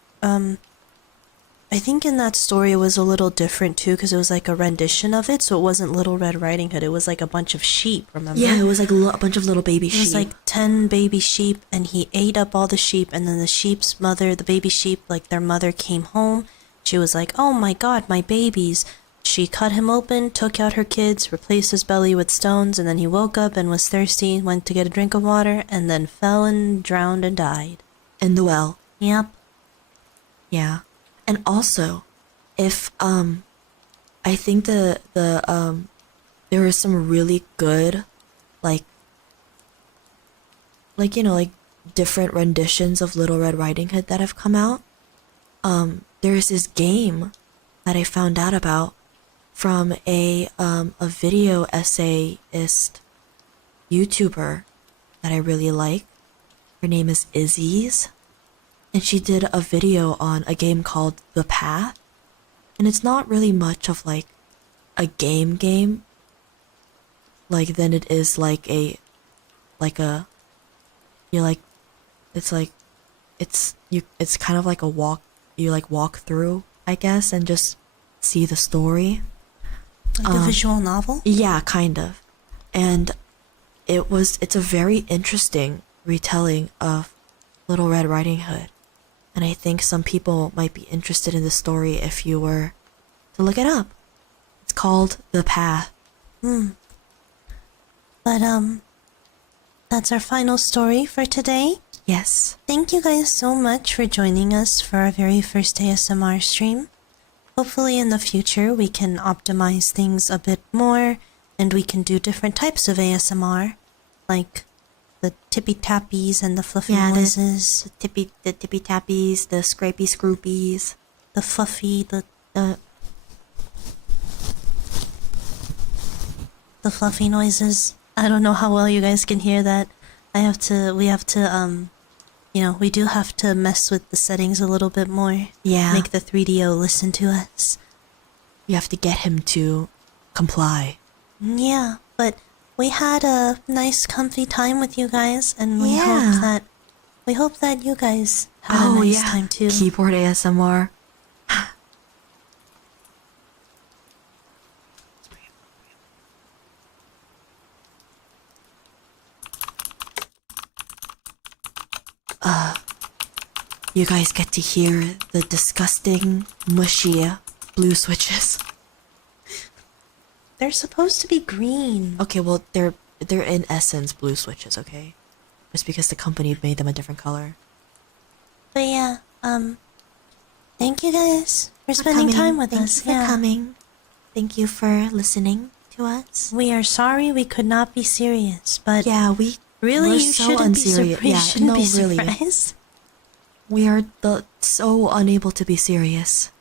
I think in that story it was a little different too, because it was like a rendition of it, so it wasn't Little Red Riding Hood. It was like a bunch of sheep, remember? Yeah, it was like a bunch of little baby sheep. It was like 10 baby sheep, and he ate up all the sheep, and then the sheep's mother, the baby sheep, like their mother came home. She was like, "Oh my god, my babies." She cut him open, took out her kids, replaced his belly with stones, and then he woke up and was thirsty, went to get a drink of water, and then fell and drowned and died. In the well. Yep. Yeah. And also, if I think there were some really good like you know, like different renditions of Little Red Riding Hood that have come out. There's this game that I found out about from a video essayist YouTuber that I really like. Her name is Izzy's, and she did a video on a game called The Path, and it's not really much of like a game like than it is like a you're like it's kind of like a walk, you like walk through, I guess, and just see the story. Like a visual novel? Yeah, kind of. And it's a very interesting retelling of Little Red Riding Hood. And I think some people might be interested in the story if you were to look it up. It's called The Path. But that's our final story for today. Yes. Thank you guys so much for joining us for our very first ASMR stream. Hopefully in the future we can optimize things a bit more, and we can do different types of ASMR, like the tippy tappies and the fluffy noises. The tippy tappies, the scrapey scroopies, the fluffy, the fluffy noises. I don't know how well you guys can hear that. We have to we do have to mess with the settings a little bit more. Yeah. Make the 3DO listen to us. You have to get him to comply. Yeah, but we had a nice comfy time with you guys, and we hope that you guys had a nice time too. Keyboard ASMR. You guys get to hear the disgusting, mushy blue switches. They're supposed to be green. Okay, well, they're in essence blue switches, okay? Just because the company made them a different color. But yeah, thank you guys for spending time with us. Thank you for coming. Thank you for listening to us. We are sorry we could not be serious, but yeah, really, we're you so shouldn't unserious. be surprised. Yeah, no, be really. Surprised. We are so unable to be serious.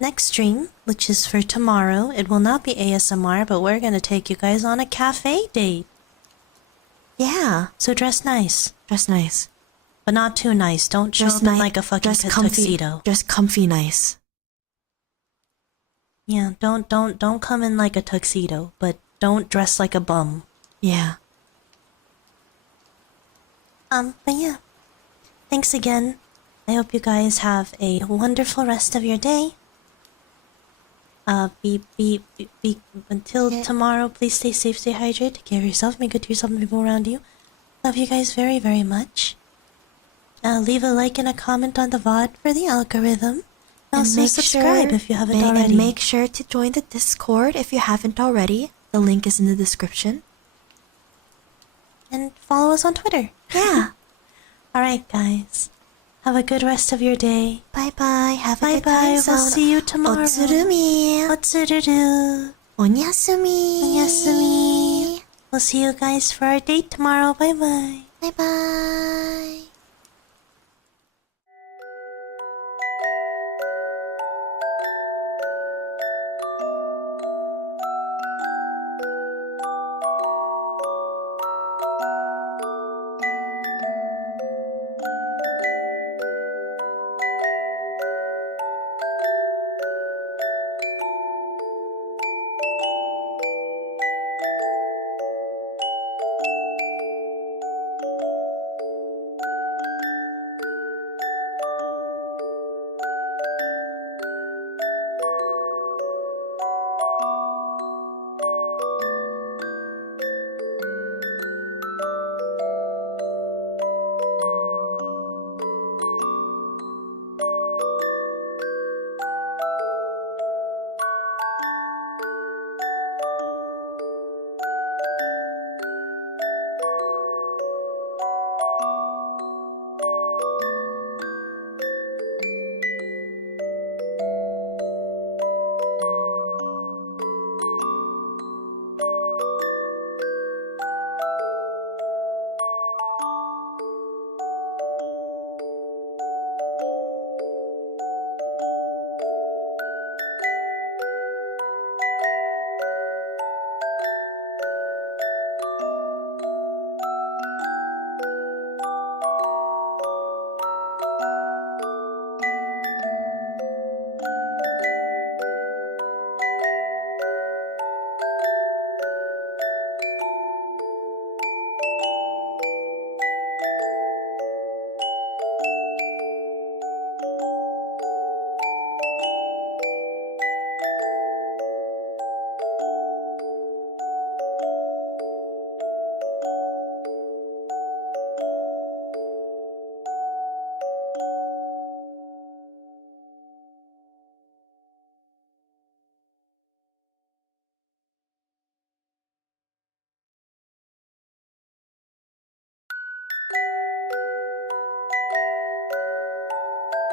Next stream, which is for tomorrow, it will not be ASMR, but we're gonna take you guys on a cafe date. Yeah. So dress nice. Dress nice. but not too nice. Don't show up in like a fucking tuxedo. Just comfy nice. Yeah, don't come in like a tuxedo, but don't dress like a bum. Yeah. But yeah. Thanks again. I hope you guys have a wonderful rest of your day. Until tomorrow, please stay safe, stay hydrated, take care of yourself, make good to yourself and people around you. Love you guys very, very much. Leave a like and a comment on the VOD for the algorithm. Also subscribe if you haven't already. And make sure to join the Discord if you haven't already. The link is in the description. And follow us on Twitter. Yeah. Alright, guys. Have a good rest of your day. Bye-bye. Have a good Bye-bye. time. We'll see you tomorrow. Otsurumi. Otsururu. Onyasumi. Onyasumi. We'll see you guys for our date tomorrow. Bye-bye. Bye-bye.